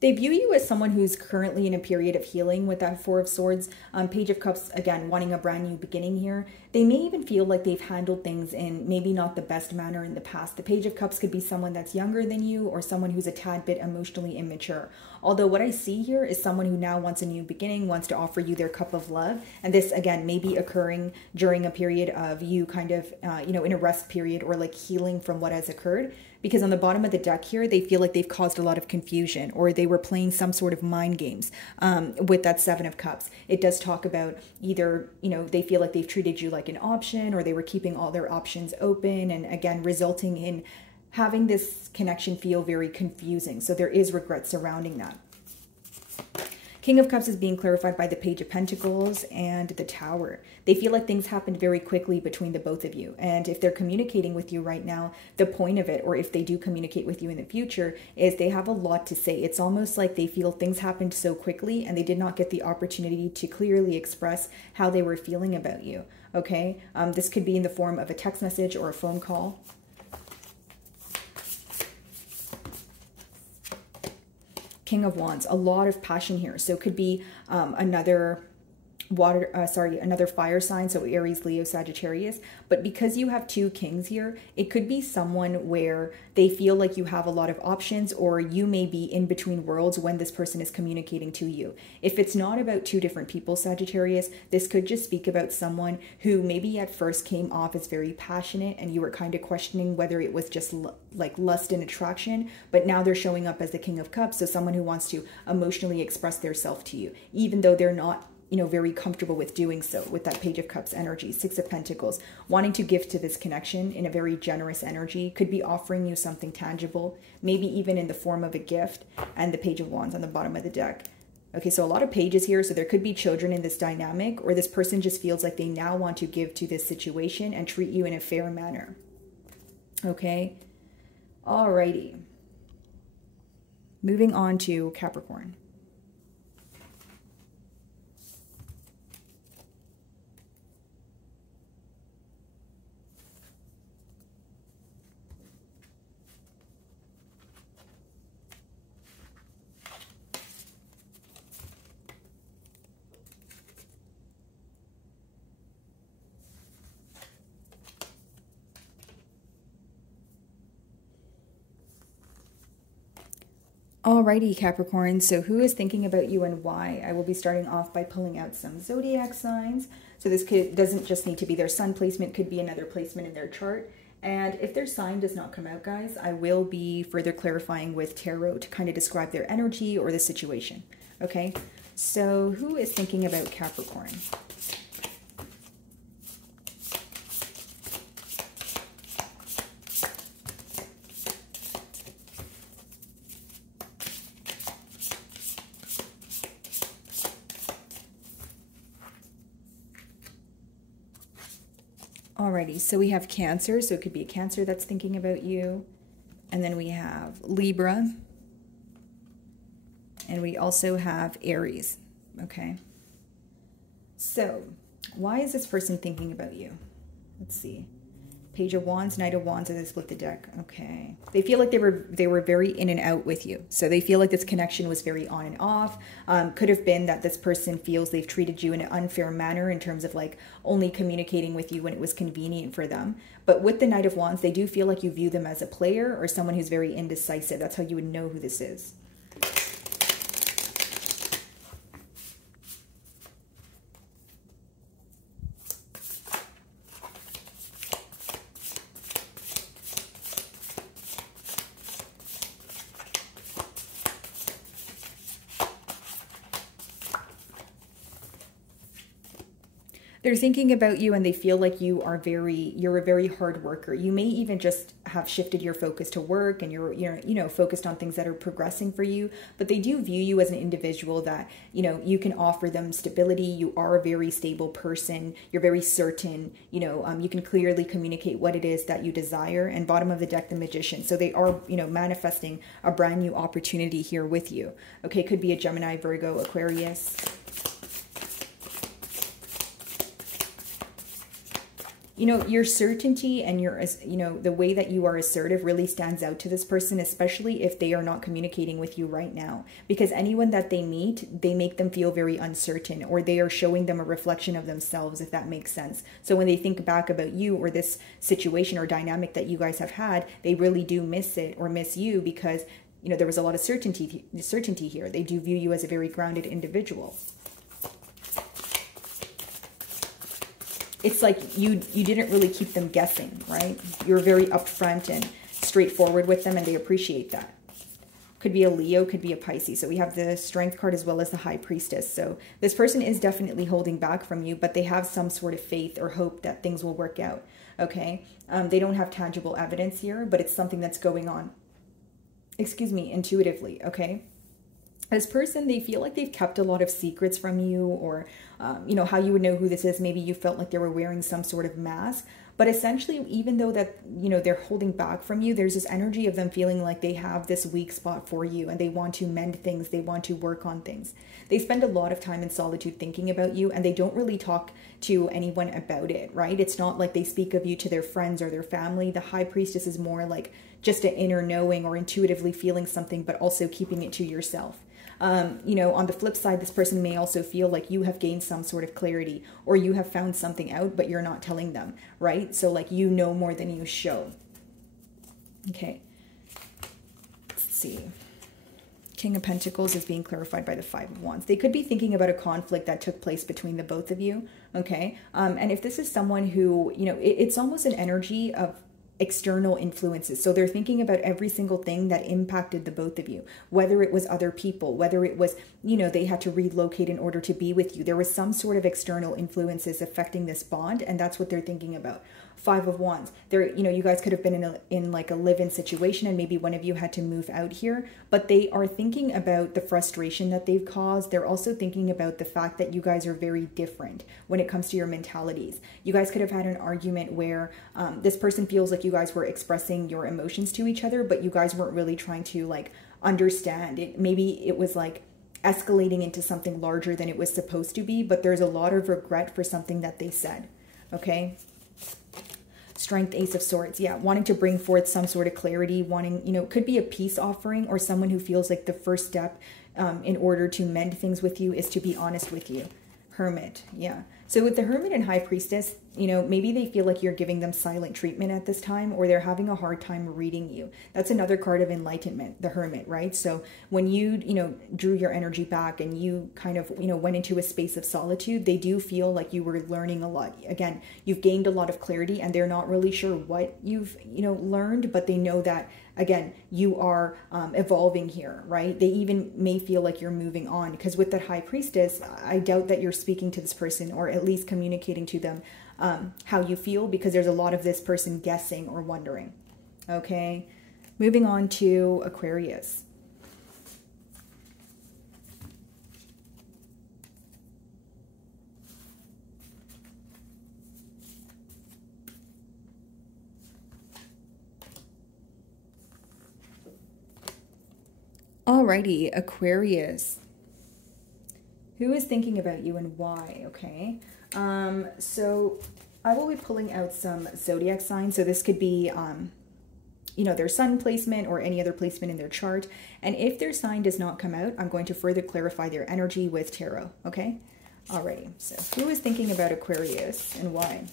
They view you as someone who's currently in a period of healing with that Four of Swords. Page of Cups, again, wanting a brand new beginning here. They may even feel like they've handled things in maybe not the best manner in the past. The Page of Cups could be someone that's younger than you or someone who's a tad bit emotionally immature. Although what I see here is someone who now wants a new beginning, wants to offer you their cup of love. And this, again, may be occurring during a period of you kind of, you know, in a rest period or like healing from what has occurred. Because on the bottom of the deck here, they feel like they've caused a lot of confusion, or they were playing some sort of mind games with that Seven of Cups. It does talk about either, you know, they feel like they've treated you like an option, or they were keeping all their options open, and again, resulting in having this connection feel very confusing. So there is regret surrounding that. King of Cups is being clarified by the Page of Pentacles and the Tower. They feel like things happened very quickly between the both of you. And if they're communicating with you right now, the point of it, or if they do communicate with you in the future, is they have a lot to say. It's almost like they feel things happened so quickly and they did not get the opportunity to clearly express how they were feeling about you. Okay? This could be in the form of a text message or a phone call. King of Wands, a lot of passion here. So it could be another another fire sign, so Aries, Leo, Sagittarius. But because you have 2 kings here, it could be someone where they feel like you have a lot of options, or you may be in between worlds when this person is communicating to you. If it's not about 2 different people, Sagittarius, this could just speak about someone who maybe at first came off as very passionate and you were kind of questioning whether it was just like lust and attraction, but now they're showing up as the King of Cups, so someone who wants to emotionally express their self to you, even though they're not, you know, very comfortable with doing so with that Page of Cups energy. 6 of Pentacles, wanting to give to this connection in a very generous energy, could be offering you something tangible, maybe even in the form of a gift, and the Page of Wands on the bottom of the deck. Okay, so a lot of pages here, so there could be children in this dynamic, or this person just feels like they now want to give to this situation and treat you in a fair manner. Okay, alrighty. Moving on to Capricorn. Alrighty, Capricorn. So who is thinking about you and why? I will be starting off by pulling out some zodiac signs. So this doesn't just need to be their sun placement, could be another placement in their chart. And if their sign does not come out, guys, I will be further clarifying with tarot to kind of describe their energy or the situation. Okay, so who is thinking about Capricorn? Alrighty, so we have Cancer, so it could be a Cancer that's thinking about you. And then we have Libra. And we also have Aries, okay? So, why is this person thinking about you? Let's see. Page of Wands, Knight of Wands, as I split the deck. Okay. They feel like they were very in and out with you. So they feel like this connection was very on and off. Could have been that this person feels they've treated you in an unfair manner in terms of like only communicating with you when it was convenient for them. But with the Knight of Wands, they do feel like you view them as a player or someone who's very indecisive. That's how you would know who this is. They're thinking about you and they feel like you're a very hard worker. You may even just have shifted your focus to work and you're focused on things that are progressing for you, but they do view you as an individual that, you can offer them stability. You are a very stable person. You're very certain, you can clearly communicate what it is that you desire. And bottom of the deck, the Magician. So they are, manifesting a brand new opportunity here with you. Okay, could be a Gemini, Virgo, Aquarius. Your certainty and the way that you are assertive really stands out to this person, especially if they are not communicating with you right now. Because anyone that they meet, they make them feel very uncertain, or they are showing them a reflection of themselves, if that makes sense. So when they think back about you or this situation or dynamic that you guys have had, they really do miss it or miss you because, there was a lot of certainty here. They do view you as a very grounded individual. It's like you didn't really keep them guessing, right? You're very upfront and straightforward with them, and they appreciate that. Could be a Leo, could be a Pisces. So we have the Strength card as well as the High Priestess. So this person is definitely holding back from you, but they have some sort of faith or hope that things will work out, okay? They don't have tangible evidence here, but it's something that's going on, intuitively, okay? This person, they feel like they've kept a lot of secrets from you, or, how you would know who this is. Maybe you felt like they were wearing some sort of mask. But essentially, even though that, they're holding back from you, there's this energy of them feeling like they have this weak spot for you and they want to mend things. They want to work on things. They spend a lot of time in solitude thinking about you, and they don't really talk to anyone about it, right? It's not like they speak of you to their friends or their family. The High Priestess is more like just an inner knowing or intuitively feeling something, but also keeping it to yourself. On the flip side, this person may also feel like you have gained some sort of clarity, or you have found something out, but you're not telling them, right? So like, more than you show. Okay. Let's see. King of Pentacles is being clarified by the Five of Wands. They could be thinking about a conflict that took place between the both of you. Okay. And if this is someone who, it's almost an energy of external influences. So they're thinking about every single thing that impacted the both of you, whether it was other people, whether it was, they had to relocate in order to be with you. There was some sort of external influences affecting this bond, and that's what they're thinking about. Five of Wands. You guys could have been in like a live-in situation, and maybe one of you had to move out here, but they are thinking about the frustration that they've caused. They're also thinking about the fact that you guys are very different when it comes to your mentalities. You guys could have had an argument where this person feels like you guys were expressing your emotions to each other, but you guys weren't really trying to like understand it. Maybe it was like escalating into something larger than it was supposed to be, but there's a lot of regret for something that they said. Okay. Strength, Ace of Swords. Yeah, wanting to bring forth some sort of clarity, wanting, could be a peace offering, or someone who feels like the first step in order to mend things with you is to be honest with you. Hermit. Yeah. So with the Hermit and High Priestess, you know, maybe they feel like you're giving them silent treatment at this time, or they're having a hard time reading you. That's another card of enlightenment, the Hermit, right? So when you know, drew your energy back and you kind of, you know, went into a space of solitude, they do feel like you were learning a lot. Again, you've gained a lot of clarity, and they're not really sure what you've, you know, learned, but they know that, again, you are evolving here, right? They even may feel like you're moving on, because with that High Priestess, I doubt that you're speaking to this person, or at least communicating to them how you feel, because there's a lot of this person guessing or wondering. Okay, moving on to Aquarius. Alrighty, Aquarius. Who is thinking about you and why? Okay. So I will be pulling out some zodiac signs. So this could be, you know, their sun placement or any other placement in their chart. And if their sign does not come out, I'm going to further clarify their energy with tarot. Okay. Alrighty. So who is thinking about Aquarius and why?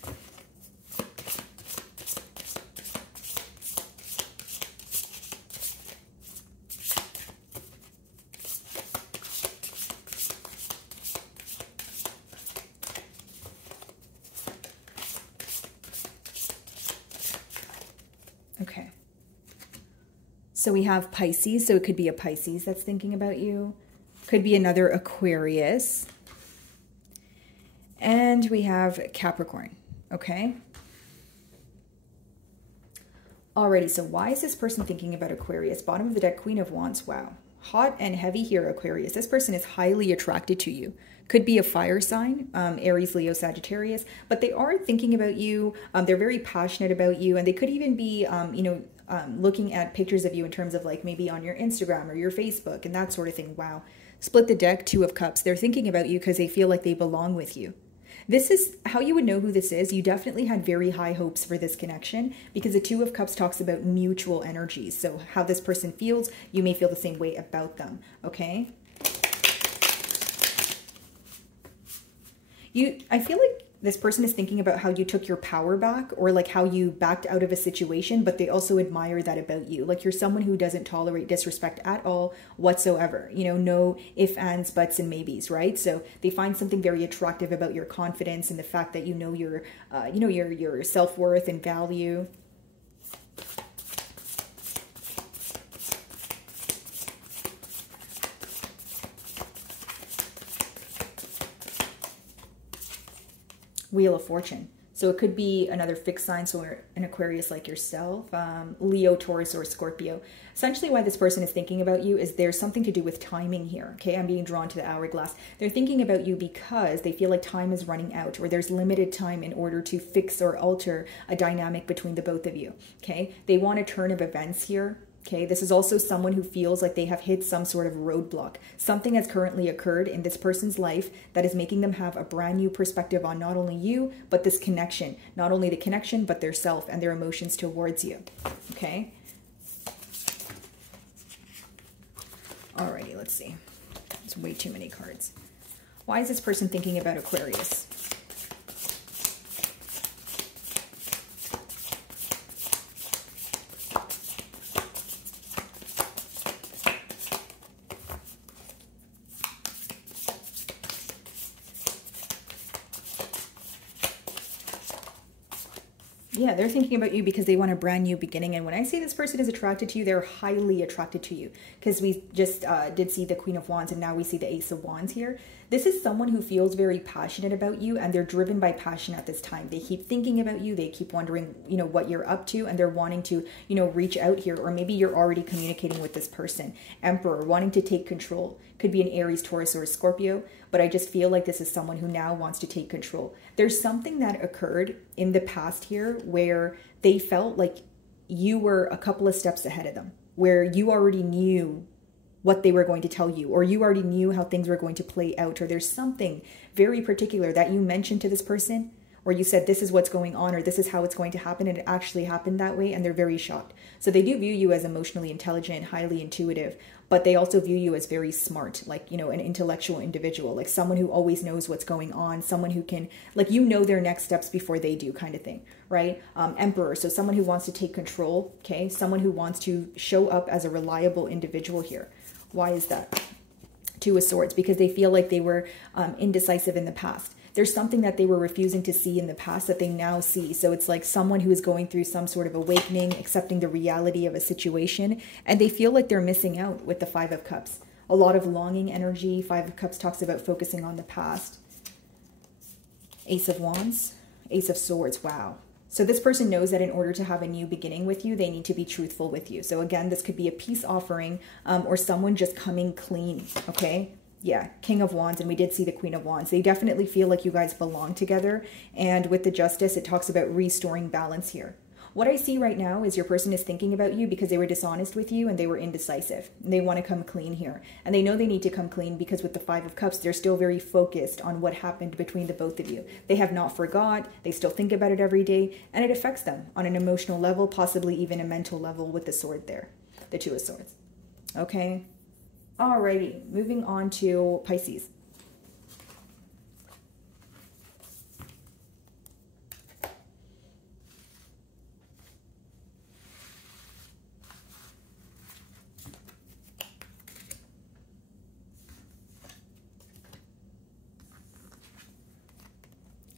Okay. So we have Pisces. So it could be a Pisces that's thinking about you. Could be another Aquarius. And we have Capricorn. Okay. Alrighty. So why is this person thinking about Aquarius? Bottom of the deck, Queen of Wands. Wow. Hot and heavy here, Aquarius. This person is highly attracted to you. Could be a fire sign, Aries, Leo, Sagittarius, but they are thinking about you. They're very passionate about you, and they could even be, you know, looking at pictures of you in terms of like maybe on your Instagram or your Facebook and that sort of thing. Wow. Split the deck, Two of Cups. They're thinking about you because they feel like they belong with you. This is how you would know who this is. You definitely had very high hopes for this connection, because the Two of Cups talks about mutual energies. So how this person feels, you may feel the same way about them. Okay. I feel like this person is thinking about how you took your power back, or like how you backed out of a situation, but they also admire that about you. Like you're someone who doesn't tolerate disrespect at all whatsoever. You know, no ifs, ands, buts, and maybes, right? So they find something very attractive about your confidence and the fact that you know your self-worth and value. Wheel of Fortune. So it could be another fixed sign, so an Aquarius like yourself, Leo, Taurus, or Scorpio. Essentially why this person is thinking about you is there's something to do with timing here. Okay, I'm being drawn to the hourglass. They're thinking about you because they feel like time is running out, or there's limited time in order to fix or alter a dynamic between the both of you. Okay, they want a turn of events here. Okay, this is also someone who feels like they have hit some sort of roadblock. Something has currently occurred in this person's life that is making them have a brand new perspective on not only you, but this connection. Not only the connection, but their self and their emotions towards you. Okay? Alrighty, let's see. There's way too many cards. Why is this person thinking about Aquarius? Yeah, they're thinking about you because they want a brand new beginning. And when I say this person is attracted to you, they're highly attracted to you, because we just did see the Queen of Wands, and now we see the Ace of Wands here. This is someone who feels very passionate about you, and they're driven by passion at this time. They keep thinking about you. They keep wondering, you know, what you're up to, and they're wanting to, you know, reach out here. Or maybe you're already communicating with this person. Emperor, wanting to take control. Could be an Aries, Taurus, or a Scorpio, but I just feel like this is someone who now wants to take control. There's something that occurred in the past here where they felt like you were a couple of steps ahead of them, where you already knew what they were going to tell you, or you already knew how things were going to play out, or there's something very particular that you mentioned to this person or you said this is what's going on, or this is how it's going to happen, and it actually happened that way, and they're very shocked. So they do view you as emotionally intelligent, highly intuitive, but they also view you as very smart, like, you know, an intellectual individual, like someone who always knows what's going on, someone who can, like, you know, their next steps before they do, kind of thing, right? Emperor, so someone who wants to take control, okay? Someone who wants to show up as a reliable individual here. Why is that? Two of Swords, because they feel like they were indecisive in the past. There's something that they were refusing to see in the past that they now see. So it's like someone who is going through some sort of awakening, accepting the reality of a situation, and they feel like they're missing out with the Five of Cups. A lot of longing energy. Five of Cups talks about focusing on the past. Ace of Wands, Ace of Swords. Wow. So this person knows that in order to have a new beginning with you, they need to be truthful with you. So again, this could be a peace offering or someone just coming clean, okay? Yeah, King of Wands, and we did see the Queen of Wands. They definitely feel like you guys belong together. And with the Justice, it talks about restoring balance here. What I see right now is your person is thinking about you because they were dishonest with you and they were indecisive. And they want to come clean here. And they know they need to come clean because with the Five of Cups, they're still very focused on what happened between the both of you. They have not forgot. They still think about it every day. And it affects them on an emotional level, possibly even a mental level with the sword there. The Two of Swords. Okay. Alrighty. Moving on to Pisces.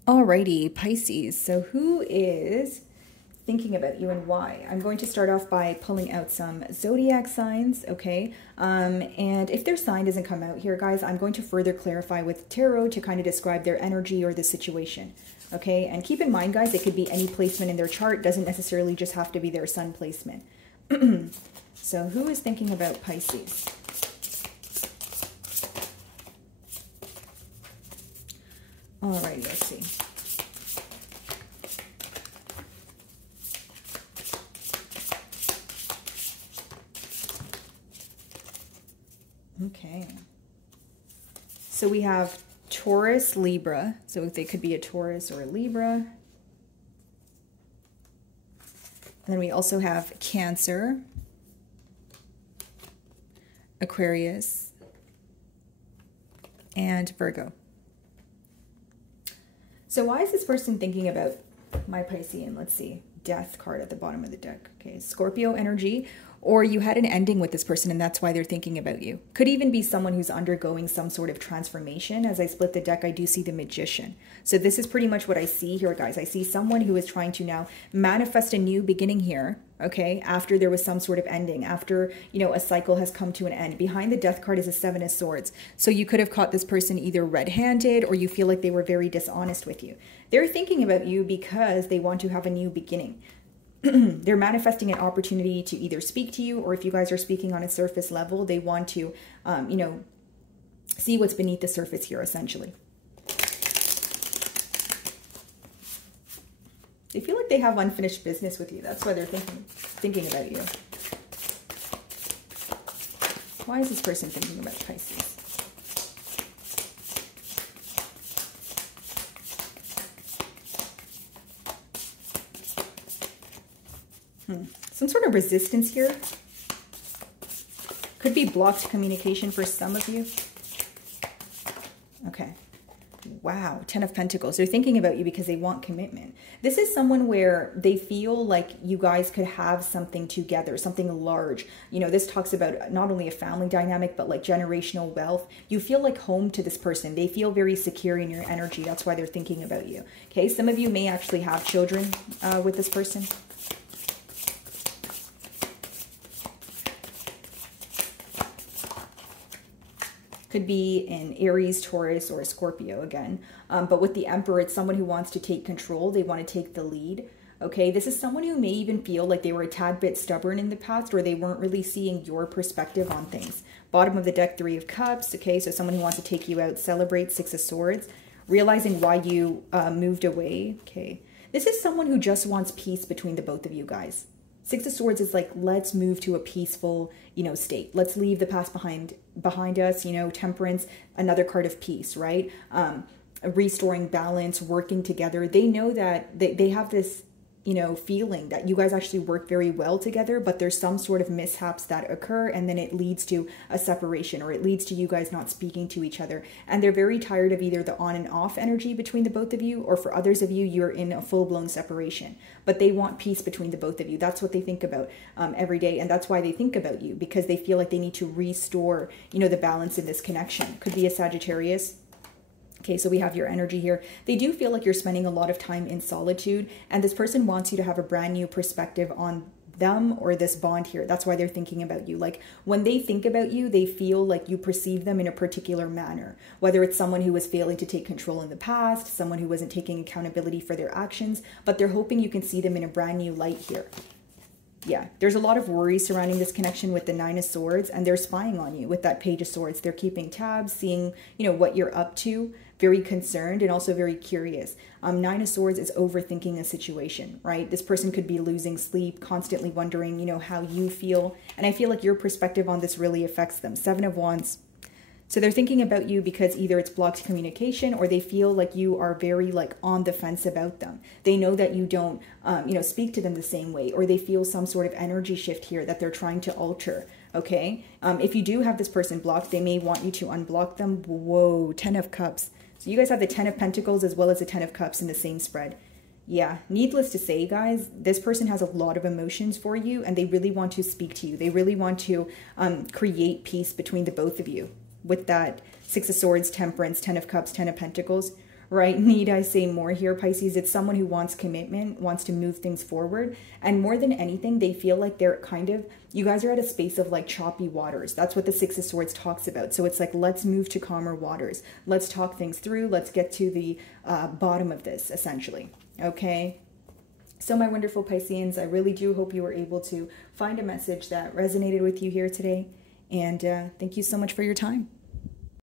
Alrighty, Pisces. So who is thinking about you and why? I'm going to start off by pulling out some zodiac signs, okay? And if their sign doesn't come out here, guys, I'm going to further clarify with tarot to kind of describe their energy or the situation, okay? And keep in mind, guys, it could be any placement in their chart. Doesn't necessarily just have to be their sun placement. So who is thinking about Pisces? Alrighty, let's see. Okay. So we have Taurus, Libra. So they could be a Taurus or a Libra. And then we also have Cancer, Aquarius, and Virgo. So why is this person thinking about my Piscean? Let's see. Death card at the bottom of the deck. Okay, Scorpio energy. Or you had an ending with this person and that's why they're thinking about you. Could even be someone who's undergoing some sort of transformation. As I split the deck, I do see the Magician. So this is pretty much what I see here, guys. I see someone who is trying to now manifest a new beginning here, okay, after there was some sort of ending, after, you know, a cycle has come to an end. Behind the Death card is a Seven of Swords. So you could have caught this person either red-handed or you feel like they were very dishonest with you. They're thinking about you because they want to have a new beginning. They're manifesting an opportunity to either speak to you, or if you guys are speaking on a surface level, they want to, you know, see what's beneath the surface here, essentially. They feel like they have unfinished business with you. That's why they're thinking about you. Why is this person thinking about Pisces? Some sort of resistance here. Could be blocked communication for some of you. Okay. Wow. 10 of Pentacles. They're thinking about you because they want commitment. This is someone where they feel like you guys could have something together, something large. You know, this talks about not only a family dynamic, but like generational wealth. You feel like home to this person. They feel very secure in your energy. That's why they're thinking about you. Okay. Some of you may actually have children with this person. Could be an Aries, Taurus, or a Scorpio again. But with the Emperor, it's someone who wants to take control. They want to take the lead. Okay, this is someone who may even feel like they were a tad bit stubborn in the past, or they weren't really seeing your perspective on things. Bottom of the deck, Three of Cups. Okay, so someone who wants to take you out, celebrate. Six of Swords. Realizing why you moved away. Okay, this is someone who just wants peace between the both of you guys. Six of Swords is like, let's move to a peaceful, you know, state. Let's leave the past behind us, you know, Temperance, another card of peace, right? restoring balance, working together. They know that they have this, you know, feeling that you guys actually work very well together, but there's some sort of mishaps that occur, and then it leads to a separation, or it leads to you guys not speaking to each other. And they're very tired of either the on and off energy between the both of you, or for others of you, you're in a full-blown separation. But they want peace between the both of you. That's what they think about every day, and that's why they think about you, because they feel like they need to restore, you know, the balance in this connection. Could be a Sagittarius. Okay, so we have your energy here. They do feel like you're spending a lot of time in solitude, and this person wants you to have a brand new perspective on them or this bond here. That's why they're thinking about you. Like, when they think about you, they feel like you perceive them in a particular manner, whether it's someone who was failing to take control in the past, someone who wasn't taking accountability for their actions, but they're hoping you can see them in a brand new light here. Yeah, there's a lot of worry surrounding this connection with the Nine of Swords, and they're spying on you with that Page of Swords. They're keeping tabs, seeing, you know, what you're up to, very concerned and also very curious. Nine of Swords is overthinking a situation, right? This person could be losing sleep, constantly wondering, you know, how you feel. And I feel like your perspective on this really affects them. Seven of Wands. So they're thinking about you because either it's blocked communication, or they feel like you are very like on the fence about them. They know that you don't, you know, speak to them the same way, or they feel some sort of energy shift here that they're trying to alter. Okay. If you do have this person blocked, they may want you to unblock them. Whoa, 10 of Cups. So you guys have the 10 of Pentacles as well as the 10 of Cups in the same spread. Yeah, needless to say, guys, this person has a lot of emotions for you, and they really want to speak to you. They really want to create peace between the both of you. With that Six of Swords, Temperance, 10 of Cups, 10 of Pentacles, right? Need I say more here, Pisces? It's someone who wants commitment, wants to move things forward. And more than anything, they feel like they're kind of, you guys are at a space of like choppy waters. That's what the Six of Swords talks about. So it's like, let's move to calmer waters. Let's talk things through. Let's get to the bottom of this, essentially. Okay? So my wonderful Pisceans, I really do hope you were able to find a message that resonated with you here today. And thank you so much for your time.